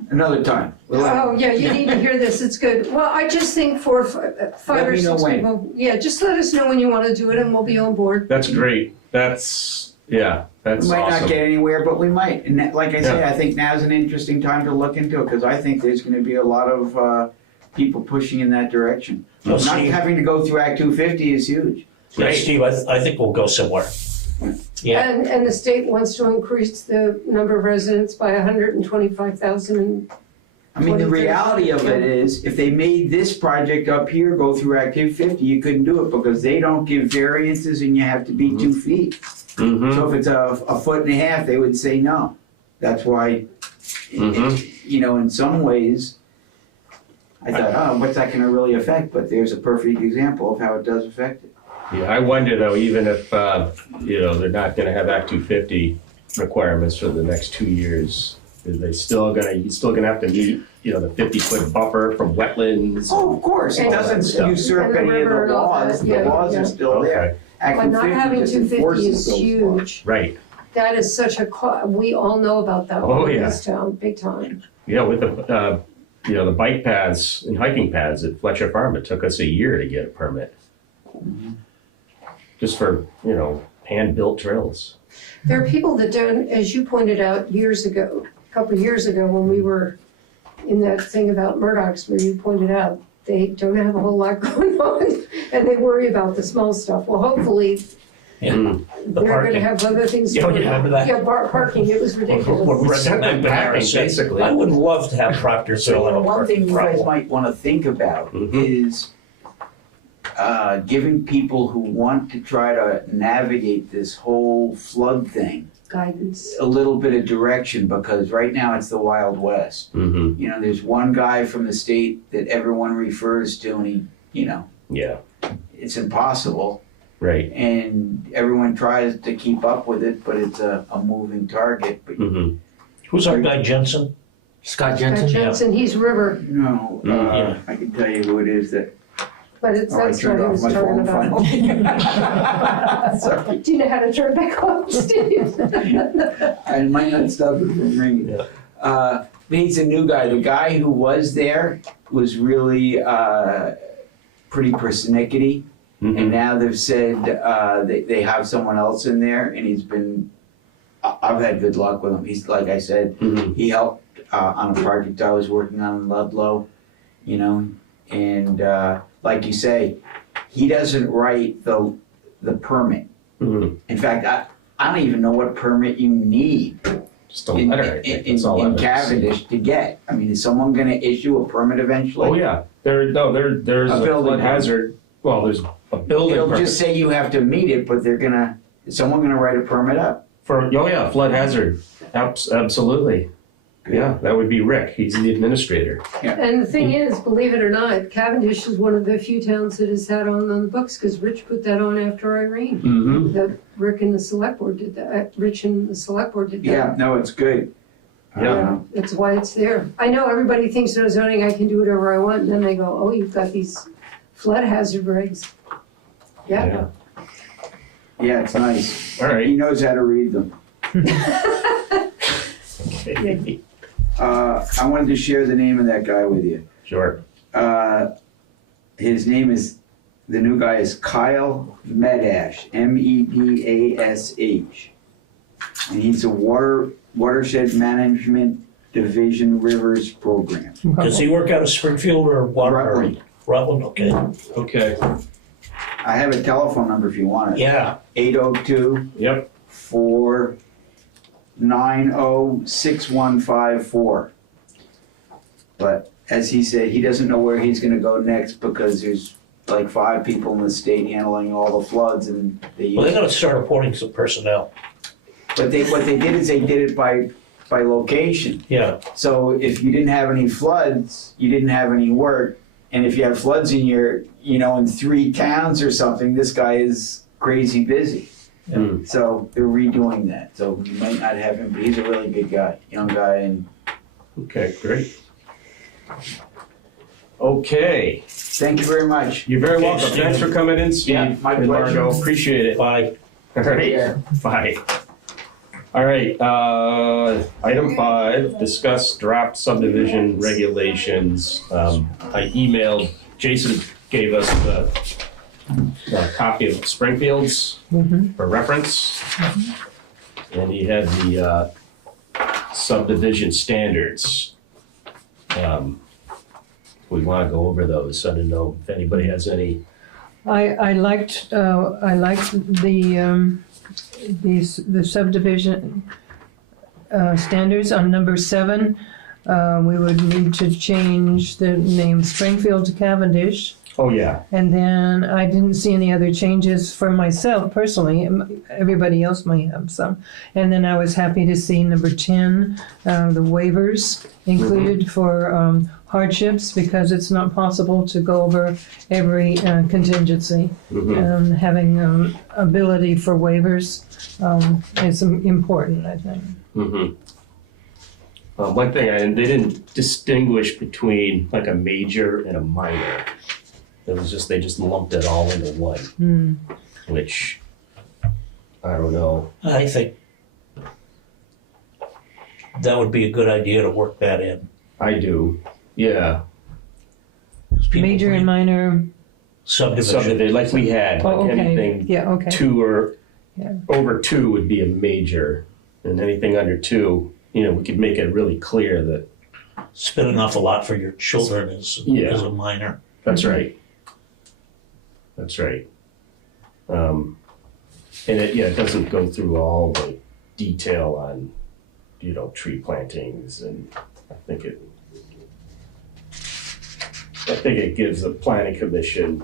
Another time. Oh, yeah, you need to hear this, it's good. Well, I just think for five Let or me know six when. people, yeah, just let us know when you want to do it and we'll be on board. That's great. That's We awesome. might not get anywhere, but we might. And like I say, I think now's an interesting time to look into it because I think there's going to be a lot of people pushing in that direction. Well, Not Steve- having to go through Act 250 is huge. Yeah, Right. Steve, I think we'll go somewhere. Yeah. And the state wants to increase the number of residents by 125,000. I mean, the reality of it is, if they made this project up here go through Act 250, you couldn't do it because they don't give variances and you have to be 2 feet. Mm-hmm. So if it's a foot and a half, they would say no. That's why, in some ways, I thought, what's that going to really affect? But there's a perfect example of how it does affect it. Yeah, I wonder though, even if, they're not gonna have Act 250 requirements for the next 2 years, you're still gonna have to meet, the 50-foot buffer from wetlands. Oh, of course, it And- doesn't usurp and the any of river the and all laws. that, The yeah, laws yeah. are still there. Okay, Act But not 250 having just 250 enforces is those laws. huge. right. That is such we all know about that Oh, one in yeah. this town, big time. Yeah, with the bike paths and hiking paths at Fletcher Farm, it took us a year to get a permit. Just for, hand-built trails. There are people that don't, as you pointed out years ago, a couple of years ago when we were in that thing about Murdoch's where you pointed out, they don't have a whole lot going on and they worry about the small stuff. Well, hopefully Yeah. Mm. The they're parking. gonna have other things. Yeah, going you remember on. that? Yeah, parking, it was ridiculous. When Brendan Sent them packing, McNamara said, basically. I would love to have Proctorsville have a One thing parking you guys problem. might want to think about Mhm. is giving people who want to try to navigate this whole flood thing Guidance. a little bit of direction because right now it's the Wild West. Mm-hmm. There's one guy from the state that everyone refers to and he, Yeah, it's impossible right. and everyone tries to keep up with it, but it's a moving target. But Mm-hmm. Who's our guy, Jensen? Scott Scott Jensen? Jensen, he's river, no, Yeah. I can tell you who it is that. but I that's not turned what he off was my talking phone about. Sorry. Do you know how to turn back on, Steve? I might not stop it from ringing. Yeah. he's a new guy. The guy who was there was really pretty persnickety. And now they've said they have someone else in there, and he's been. I've had good luck with him. He's, like I said, he helped on a project I was working on in Ludlow, you know, and like you say, he doesn't write the permit. In fact, I don't even know what permit you need Just a letter, I think, that's all in evidence. Cavendish to get. I mean, is someone going to issue a permit eventually? Oh, yeah, there's A a building flood hazard, well, there's a building It'll permit just say you have to meet it, but is someone going to write a permit up? flood hazard, absolutely. Yeah, that would be Rick, he's the administrator. And the thing is, believe it or not, Cavendish is one of the few towns that has had on the books, because Rich put that on after Irene. Mm-hmm. That Rick and the select board did that, Rich and the select board did that. Yeah, no, it's good. Yeah. That's why it's there. I know everybody thinks no zoning, I can do whatever I want, and then they go, oh, you've got these flood hazard regs. Yeah. Yeah, it's nice. All He right. knows how to read them. Okay. I wanted to share the name of that guy with you. Sure. His name is, the new guy is Kyle Medash, Medash. And he's a watershed management division rivers program. Does he work out of Springfield or Waterbury? Rutland, okay. Okay, I have a telephone number if you want it. Yeah, 802 yep, 490-6154. But as he said, he doesn't know where he's gonna go next because there's like 5 people in the state handling all the floods and well, they gotta start appointing some personnel. but what they did is they did it by location. Yeah, So if you didn't have any floods, you didn't have any work. And if you have floods in in 3 towns or something, this guy is crazy busy. Mm. So they're redoing that. So you might not have him, but he's a really good guy, young guy, and okay, great. Okay, thank you very much. you're very Okay, welcome, Stephen. thanks for coming in, Steve. Yeah, my and pleasure. Margo, appreciate it. bye. All right, Yeah. bye. All right, item 5, discuss draft subdivision regulations. I emailed, Jason gave us the copy of Springfield's for reference. And he had the subdivision standards. We want to go over those. I don't know if anybody has any. I liked the subdivision standards on number 7. We would need to change the name Springfield to Cavendish. Oh, yeah. And then I didn't see any other changes for myself personally. Everybody else might have some. And then I was happy to see number 10, the waivers included for hardships, because it's not possible to go over every contingency. Having ability for waivers is important, I think. One thing, they didn't distinguish between like a major and a minor. It was just, they just lumped it all into one, which, I don't know. I think that would be a good idea to work that in. I do, yeah. 'Cause people Major read and minor. Subdivision, like we had, Oh, like okay. anything Yeah, okay. 2 or Yeah. over 2 would be a major, and anything under 2, we could make it really clear that, spending off a lot for your children is Yeah. a minor. that's right. That's right. And it doesn't go through all the detail on, tree plantings, and I think it gives the planning commission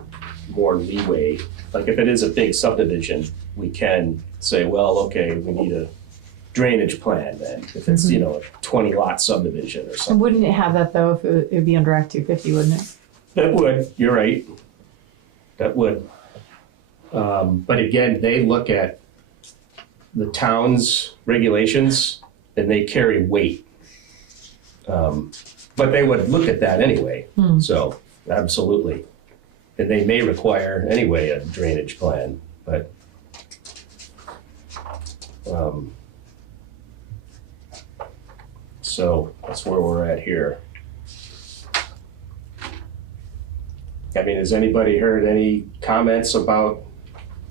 more leeway. Like if it is a big subdivision, we can say, well, okay, we need a drainage plan then, if it's, a 20 lot subdivision or And something. wouldn't it have that though if it would be under Act 250, wouldn't it? That would, you're right. That would. But again, they look at the town's regulations and they carry weight. But they would look at that anyway, so absolutely. And they may require anyway a drainage plan, but So that's where we're at here. I mean, has anybody heard any comments about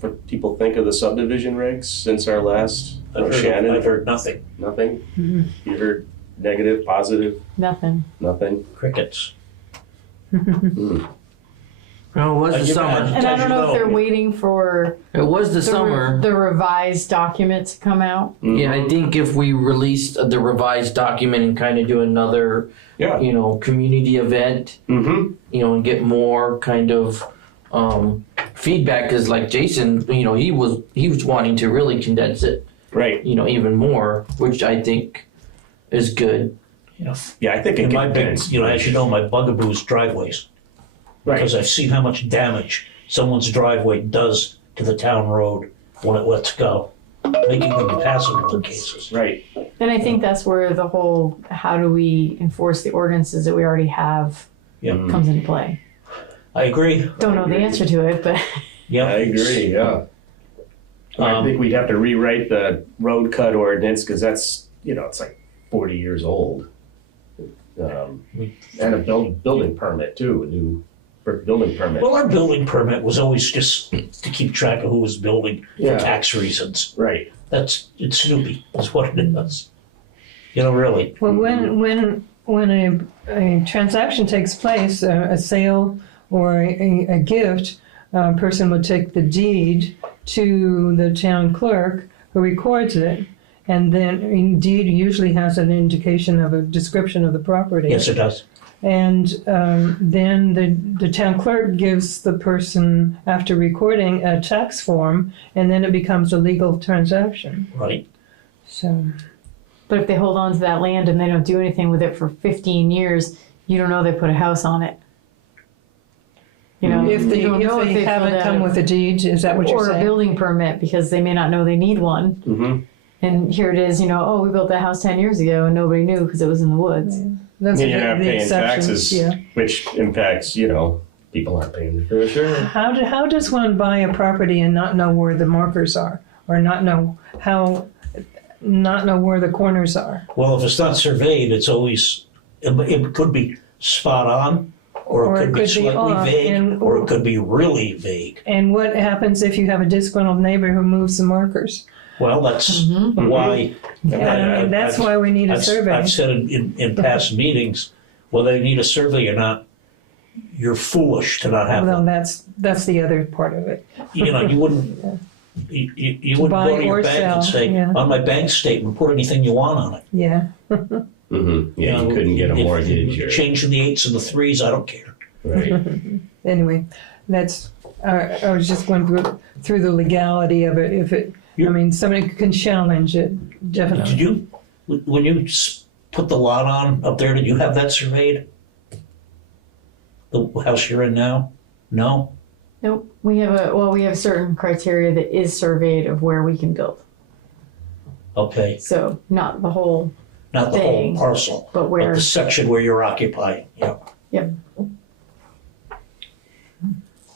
what people think of the subdivision regs since our last? Shannon? I've heard nothing. Nothing? Mhm. You heard negative, positive, Nothing. nothing? Crickets. No, it was the You summer. imagine- And I As don't you know if know. they're waiting for It was the the, summer. the revised document to come out. Yeah, I think if we released the revised document and kind of do another, Yeah. community event, Mm-hmm. and get more kind of feedback, because like Jason, he was wanting to really condense it, Right. even more, which I think is good. Yeah, I think it And my can big, condense. as you know, my bugaboo is driveways. Right. Because I've seen how much damage someone's driveway does to the town road when it lets go, making them impassable in cases. Right. And I think that's where the whole how do we enforce the ordinances that we already have Yeah. comes into play. I agree. Don't know the answer to it, but Yeah. I agree, yeah. I think we'd have to rewrite the road cut ordinance because that's, it's like 40 years old. And a building permit too, a new building permit. Well, our building permit was always just to keep track of who was building Yeah. for tax reasons. Right. It's Snoopy, is what it is. Really. Well, when a transaction takes place, a sale or a gift, a person would take the deed to the town clerk who records it, and then deed usually has an indication of a description of the property. Yes, it does. And then the town clerk gives the person, after recording, a tax form, and then it becomes a legal transaction. Right. So, but if they hold on to that land and they don't do anything with it for 15 years, you don't know they put a house on it. if they, you don't know if they filled haven't out come with a deed, is that what you're or a saying? building permit because they may not know they need one. Mm-hmm. And here it is, oh, we built that house 10 years ago and nobody knew because it was in the woods. That's You're not the paying exceptions, taxes, yeah. which impacts, people aren't paying their fair share. How does one buy a property and not know where the markers are, or not know where the corners are? Well, if it's not surveyed, it's always, it could be spot on, or it could be slightly off, vague, or it could be really vague. And what happens if you have a disgruntled neighbor who moves the markers? Well, that's why. And that's why we need a survey. I've said in past meetings, whether they need a survey or not, you're foolish to not have Well, one. that's the other part of it. You wouldn't. You wouldn't buy go to your or bank and sell, say, yeah. on my bank statement, put anything you want on it. Yeah. Mm-hmm. Yeah, you couldn't get a If mortgage you're or. Changing the 8s and the 3s, I don't care. Right. Anyway, that's. I was just going through the legality of it. If it, somebody can challenge it, definitely. Did you, when you put the lot on up there, did you have that surveyed? The house you're in now? No? Nope. We have certain criteria that is surveyed of where we can build. Okay, So not the whole, not the whole Thing. parcel, but but where. the section where you're occupying, yeah. Yep.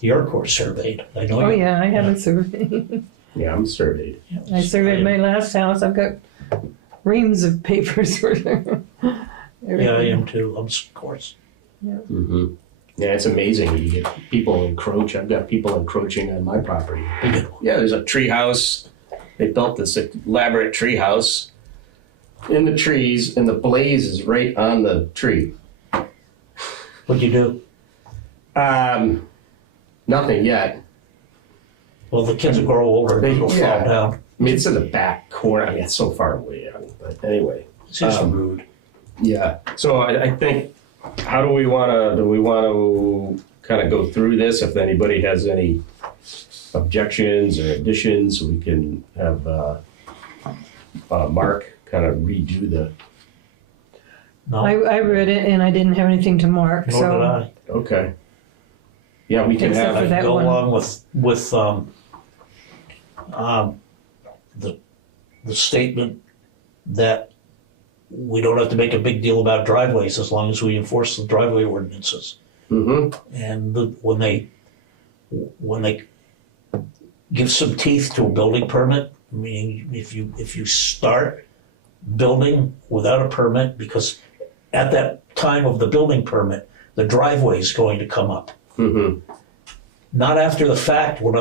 Your course surveyed, I know. Oh you- yeah, I have it surveyed. Yeah, I'm surveyed. I surveyed my last house. I've got reams of papers for Yeah, I am too, of course. Mm-hmm. Yeah, it's amazing. You get people encroach. I've got people encroaching on my property. Yeah, there's a tree house. They built this elaborate tree house in the trees, and the blaze is right on the tree. What'd you do? Nothing yet. Well, the kids will grow older, they will fall Yeah. down. I mean, it's in the back corner. I mean, it's so far away. But anyway, It's just rude. yeah. So I think, how do we want to kind of go through this? If anybody has any objections or additions, we can have Mark kind of redo the. No, I read it and I didn't have anything to mark. nor So did I. Okay. Yeah, we can Except have. for that Go one. along with the statement that we don't have to make a big deal about driveways as long as we enforce the driveway ordinances. Mm-hmm. And when they give some teeth to a building permit, I mean, if you start building without a permit, because at that time of the building permit, the driveway is going to come up. Mm-hmm. Not after the fact when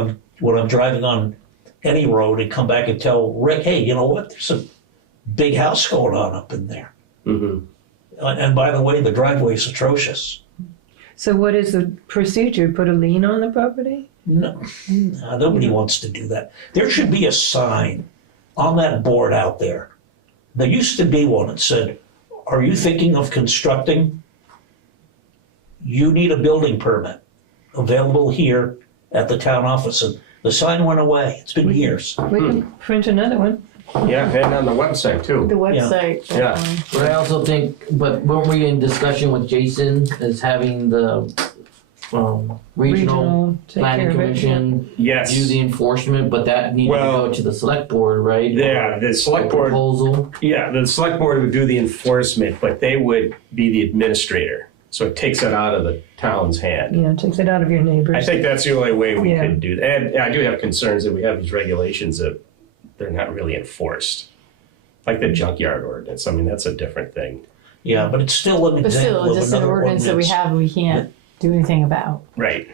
I'm driving on any road and come back and tell Rick, hey, you know what? There's a big house going on up in there. Mm-hmm. And by the way, the driveway is atrocious. So what is the procedure? Put a lien on the property? No, nobody wants to do that. There should be a sign on that board out there. There used to be one that said, are you thinking of constructing? You need a building permit available here at the town office. And the sign went away. It's been years. We can print another one. Yeah, and on the website The too. website. Yeah. But I also think, but weren't we in discussion with Jason as having the regional take planning care of it. commission do Yes. the enforcement, but that needed to Well, go to the select board, right? Yeah, the select board. Proposal. Yeah, the select board would do the enforcement, but they would be the administrator. So it takes it out of the town's hand. Yeah, it takes it out of your neighbors. I think that's the only way we Yeah. could do that. And I do have concerns that we have these regulations that they're not really enforced. Like the junkyard ordinance. I mean, that's a different thing. Yeah, but it's still an But example still, of just an another ordinance that we have we can't do anything about. Right.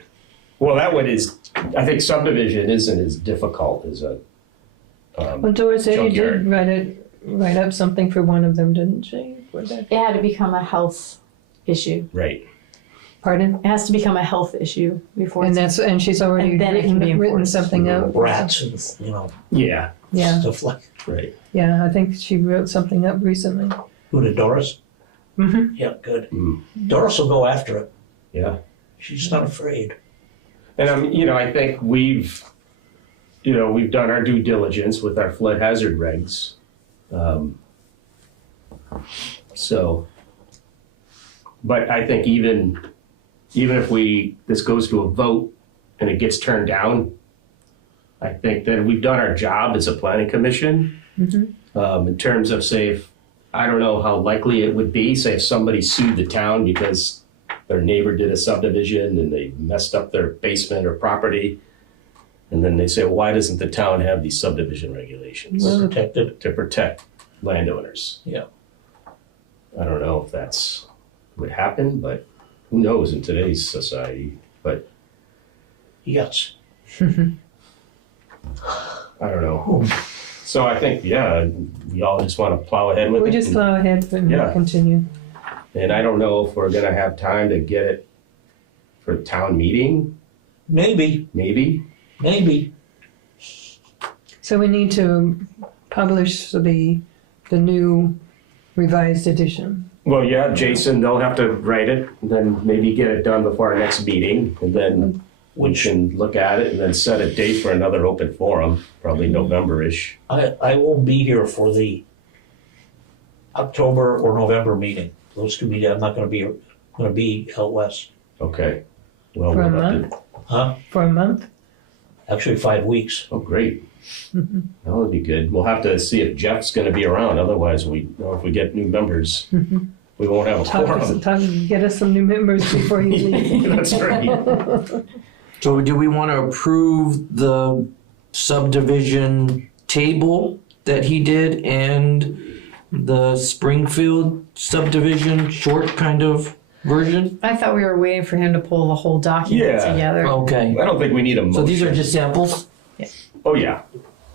Well, that one is, I think subdivision isn't as difficult as a, Well, Dorothy Junkyard. did write up something for one of them, didn't she? For that? It had to become a health issue. right. Pardon? It has to become a health issue before And it's she's already And then it can be written enforced. something out. rats and, Yeah, Yeah, stuff like. right. yeah, I think she wrote something up recently. Who did Doris? Mm-hmm. Yeah, good. Mm. Doris will go after it. Yeah. She's not afraid. And I think we've done our due diligence with our flood hazard regs. But I think even if this goes to a vote and it gets turned down, I think that we've done our job as a planning commission. In terms of, say, I don't know how likely it would be, say if somebody sued the town because their neighbor did a subdivision and they messed up their basement or property. And then they say, why doesn't the town have these subdivision regulations We're protected. to protect landowners? Yeah. I don't know if that's would happen, but who knows in today's society. But Yes. I don't know. So I think, we all just want to plow ahead with We it. just plow ahead and Yeah. continue. And I don't know if we're gonna have time to get it for town meeting, Maybe. maybe. So we need to publish the new revised edition. Well, yeah, Jason, they'll have to write it, and then maybe get it done before our next meeting, and then we can look at it and then set a date for another open forum, probably November-ish. I won't be here for the October or November meeting. Those two meetings, I'm not gonna be out west. Okay. Well, For a we'll have to- month? Huh? For a month? Actually, 5 weeks. Oh, great. That would be good. We'll have to see if Jeff's gonna be around, otherwise if we get new members, we won't have a quorum. Get us some new members before you leave. That's right. So do we want to approve the subdivision table that he did and the Springfield subdivision short kind of version? I thought we were waiting for him to pull the whole document Yeah. together. Okay. I don't think we need a motion. So these are just samples? Oh, yeah.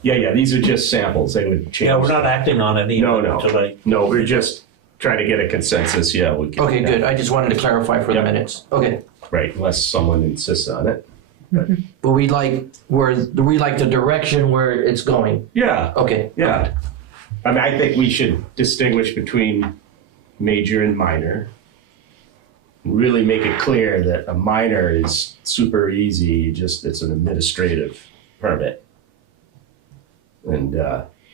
Yeah, these are just samples. They would change. Yeah, we're not acting on it No, either no. tonight. No, we're just trying to get a consensus, yeah. We can- Okay, good. I just wanted to clarify for the Yeah. minutes. Okay. Right, unless someone insists on it. But we like the direction where it's going. Yeah, Okay. yeah. I mean, I think we should distinguish between major and minor. Really make it clear that a minor is super easy, it's an administrative permit. And,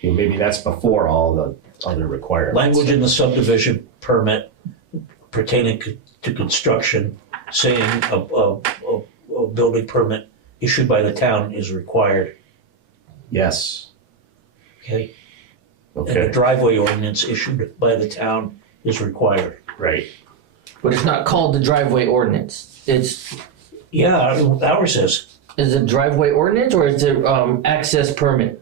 maybe that's before all the other requirements. Language in the subdivision permit pertaining to construction saying a building permit issued by the town is required, Yes, okay? And a okay, driveway ordinance issued by the town is required. right. But it's not called the driveway ordinance. Yeah, ours Is it driveway ordinance or is it access permit?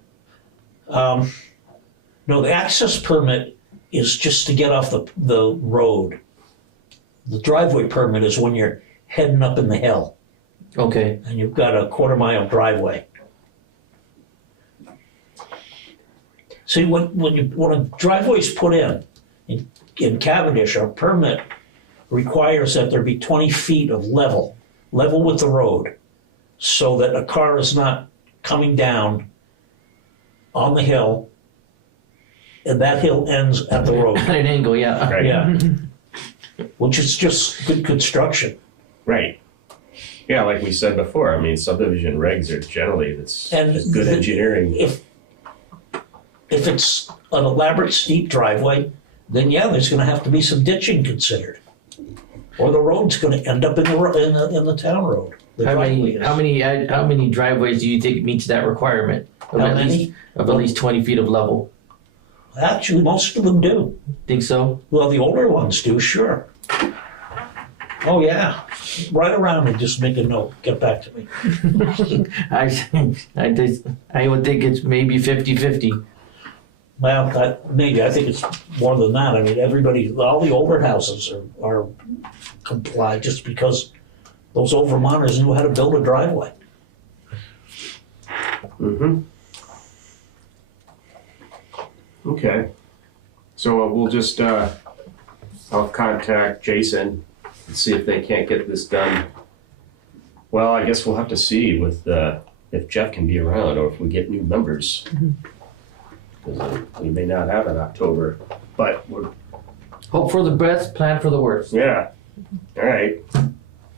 No, the access permit is just to get off the road. The driveway permit is when you're heading up in the hill Okay. and you've got a 1/4 mile driveway. See, when a driveway's put in Cavendish, our permit requires that there be 20 feet of level with the road, so that a car is not coming down on the hill, and that hill ends at the road. At an angle, yeah. Right. Yeah. Which is just good construction. Right. Yeah, like we said before, I mean, subdivision regs are generally, that's And just good engineering. If it's an elaborate steep driveway, then yeah, there's gonna have to be some ditching considered. Or the road's gonna end up in the town road. The How driveway many, is. how many driveways do you think meets that requirement? Of How at many? least, of at least 20 feet of level? Actually, most of them do. Think so? Well, the older ones do, sure. Oh, yeah. Right around and just make a note, get back to me. I would think it's maybe 50-50. Well, maybe, I think it's more than that. I mean, all the older houses are comply just because those old Vermonters knew how to build a driveway. Mm-hmm. Okay. So we'll just, I'll contact Jason and see if they can't get this done. Well, I guess we'll have to see with, if Jeff can be around or if we get new members. Because we may not have in October, but we're, Hope for the best, plan for the worst. yeah. All right. If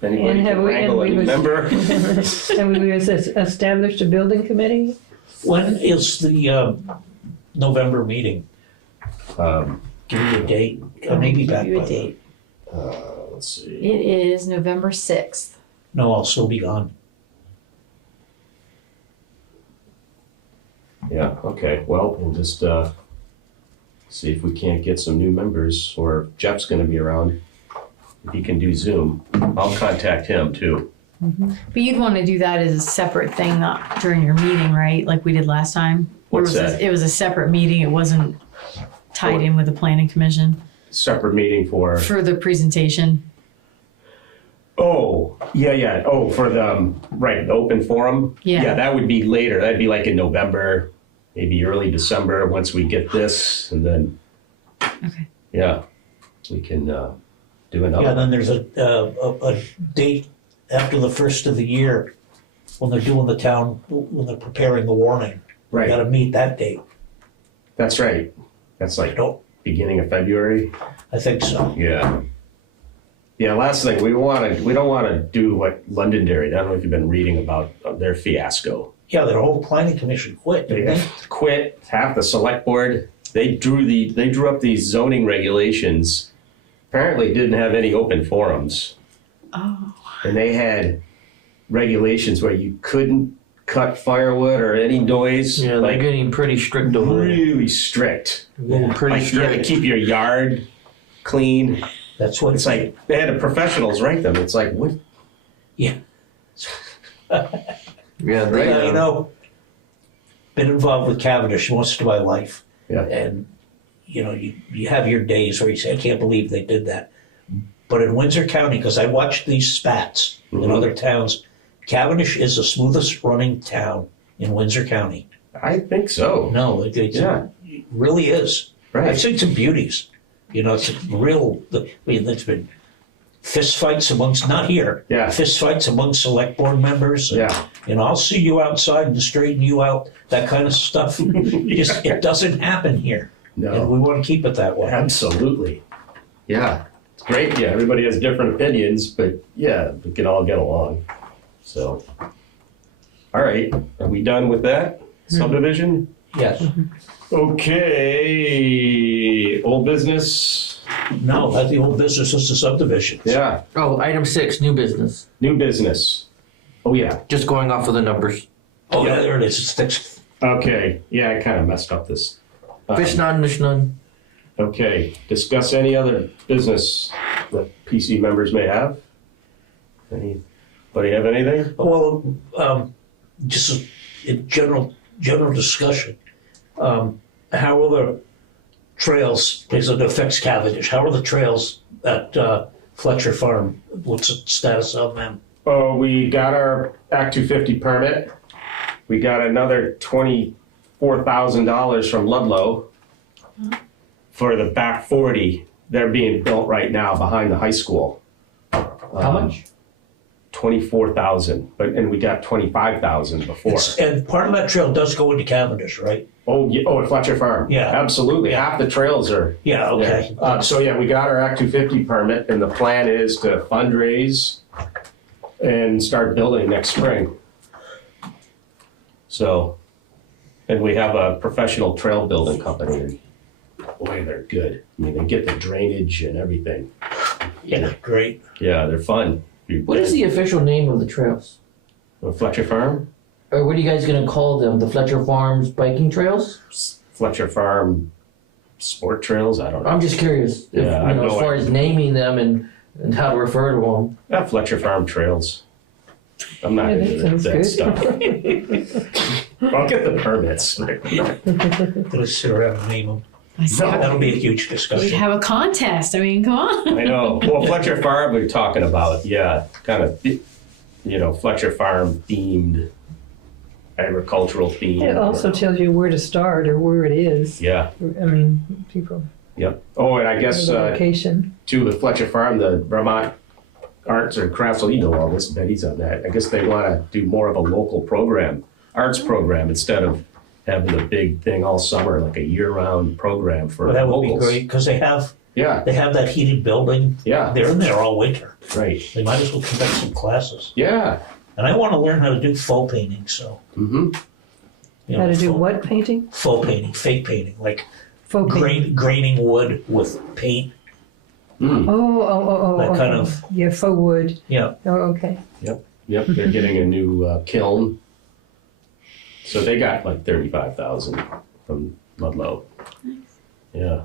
anybody And have can we- wrangle a and we new was- member. And we established a building committee? When is the November meeting? Um, Give me a date. I may be back Give you a by then. date. let's see. It is November 6th. No, I'll still be gone. Yeah, okay, well, we'll just, see if we can't get some new members, or if Jeff's gonna be around. If he can do Zoom, I'll contact him too. But you'd want to do that as a separate thing, not during your meeting, right? Like we did last time. What's that? It was a separate meeting. It wasn't tied in with the planning commission Separate meeting for, for the presentation. oh, yeah, oh, for the, right, the open forum? Yeah. Yeah, that would be later, that'd be like in November, maybe early December, once we get this, and then, Okay. yeah, we can, do another. Yeah, and then there's a date after the first of the year when they're doing when they're preparing the warning. We Right, gotta meet that date. that's right, that's I like don't, beginning of February. I think so. Yeah. Yeah, last thing, we don't wanna do what Londonderry, I don't know if you've been reading about their fiasco. Yeah, their whole planning commission quit, They didn't they? quit, half the select board, they drew up these zoning regulations, apparently didn't have any open forums. Oh. And they had regulations where you couldn't cut firewood or any noise. Yeah, they're like getting pretty strict over it. really strict. Getting pretty Like you had to strict. keep your yard clean. That's what It's like, they had the professionals write them. It's like, what? Yeah, you know, been involved with Cavendish most of my life. Yeah. And, you know, you have your days where you say, I can't believe they did that. But in Windsor County, because I watched these spats in Mhm. other towns, Cavendish is the smoothest running town in Windsor County. I think so. No, it really is. I've Right. seen some beauties. You know, it's a real, I mean, there's been fist fights amongst, not here, Yeah. fist fights amongst select board members. And, Yeah. you know, I'll see you outside and straighten you out, that kind of stuff. It doesn't happen here. And No. we want to keep it that way. Absolutely. Yeah. It's great. Yeah. Everybody has different opinions, but yeah, we can all get along. So, all right. Are we done with that? Subdivision? Yes. Okay. Old business? No, that's the old business, is the subdivision. Yeah. Oh, item 6, new business. New business. Oh, yeah. Just going off of the numbers. Oh, yeah, there it is. It's six. Okay. Yeah, I kind of messed up this. Fish none, mish none. Okay. Discuss any other business that PC members may have? Anybody have anything? Well, just a general discussion. how are the trails, because it affects Cavendish, how are the trails at Fletcher Farm? What's the status of them? Oh, we got our Act 250 permit. We got another $24,000 from Ludlow for the back 40. They're being built right now behind the high school. How much? 24,000, and we got 25,000 before. And part of that trail does go into Cavendish, right? Oh, yeah, at Fletcher Farm. Yeah. Absolutely. Yeah. Half the trails are. Yeah, okay. So yeah, we got our Act 250 permit, and the plan is to fundraise and start building next spring. So, and we have a professional trail building company, and boy, they're good. I mean, they get the drainage and everything. Yeah, great. Yeah, they're fun. What is the official name of the trails? Fletcher Farm? Or what are you guys gonna call them? The Fletcher Farms biking trails? Fletcher Farm Sport Trails? I don't know. I'm just curious. If, Yeah, I you know, have no as far as naming them and how to refer to them. Yeah, Fletcher Farm Trails. I'm not Yeah, into that that sounds stuff. I'll get the permits. Let's sit around and name them. That'll be a huge We'd discussion. have a contest. I mean, come on. I know. Well, Fletcher Farm, we're talking about, yeah, kind of, Fletcher Farm themed, agricultural theme. It also tells you where to start or where it is. Yeah, I mean, people, yep. Oh, and I guess, the location. too, with Fletcher Farm, the Vermont Arts and Crafts, well, you know all this, Betty's on that. I guess they want to do more of a local program, arts program, instead of having a big thing all summer, like a year-round program for Well, that would be locals. great, because they have Yeah, that heated building. yeah, They're in there all winter. right. They might as well conduct some classes. Yeah. And I want to learn how to do faux painting, so. Mm-hmm. You How know, to do faux- what painting? Faux painting, fake painting, like Folk painting. graining wood with paint. Mm. Oh. That okay. kind of- Yeah, faux wood. Yeah, Oh, okay. Yep, they're getting a new kiln. So they got like 35,000 from Ludlow. Yeah.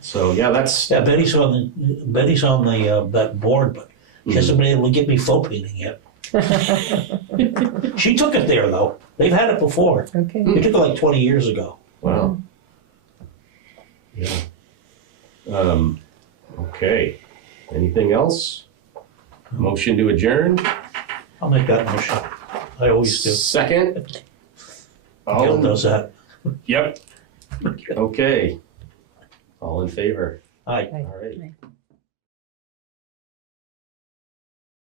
So yeah, that's yeah. Betty's on the that board, but she hasn't been able to get me faux painting yet. She took it there though. They've had it before. Okay. They took it like 20 years ago. wow. Yeah. Okay. Anything else? Motion to adjourn. I'll make that motion. I always do. Second. Gail does that. Yep. Okay. All in favor. Aye. All right.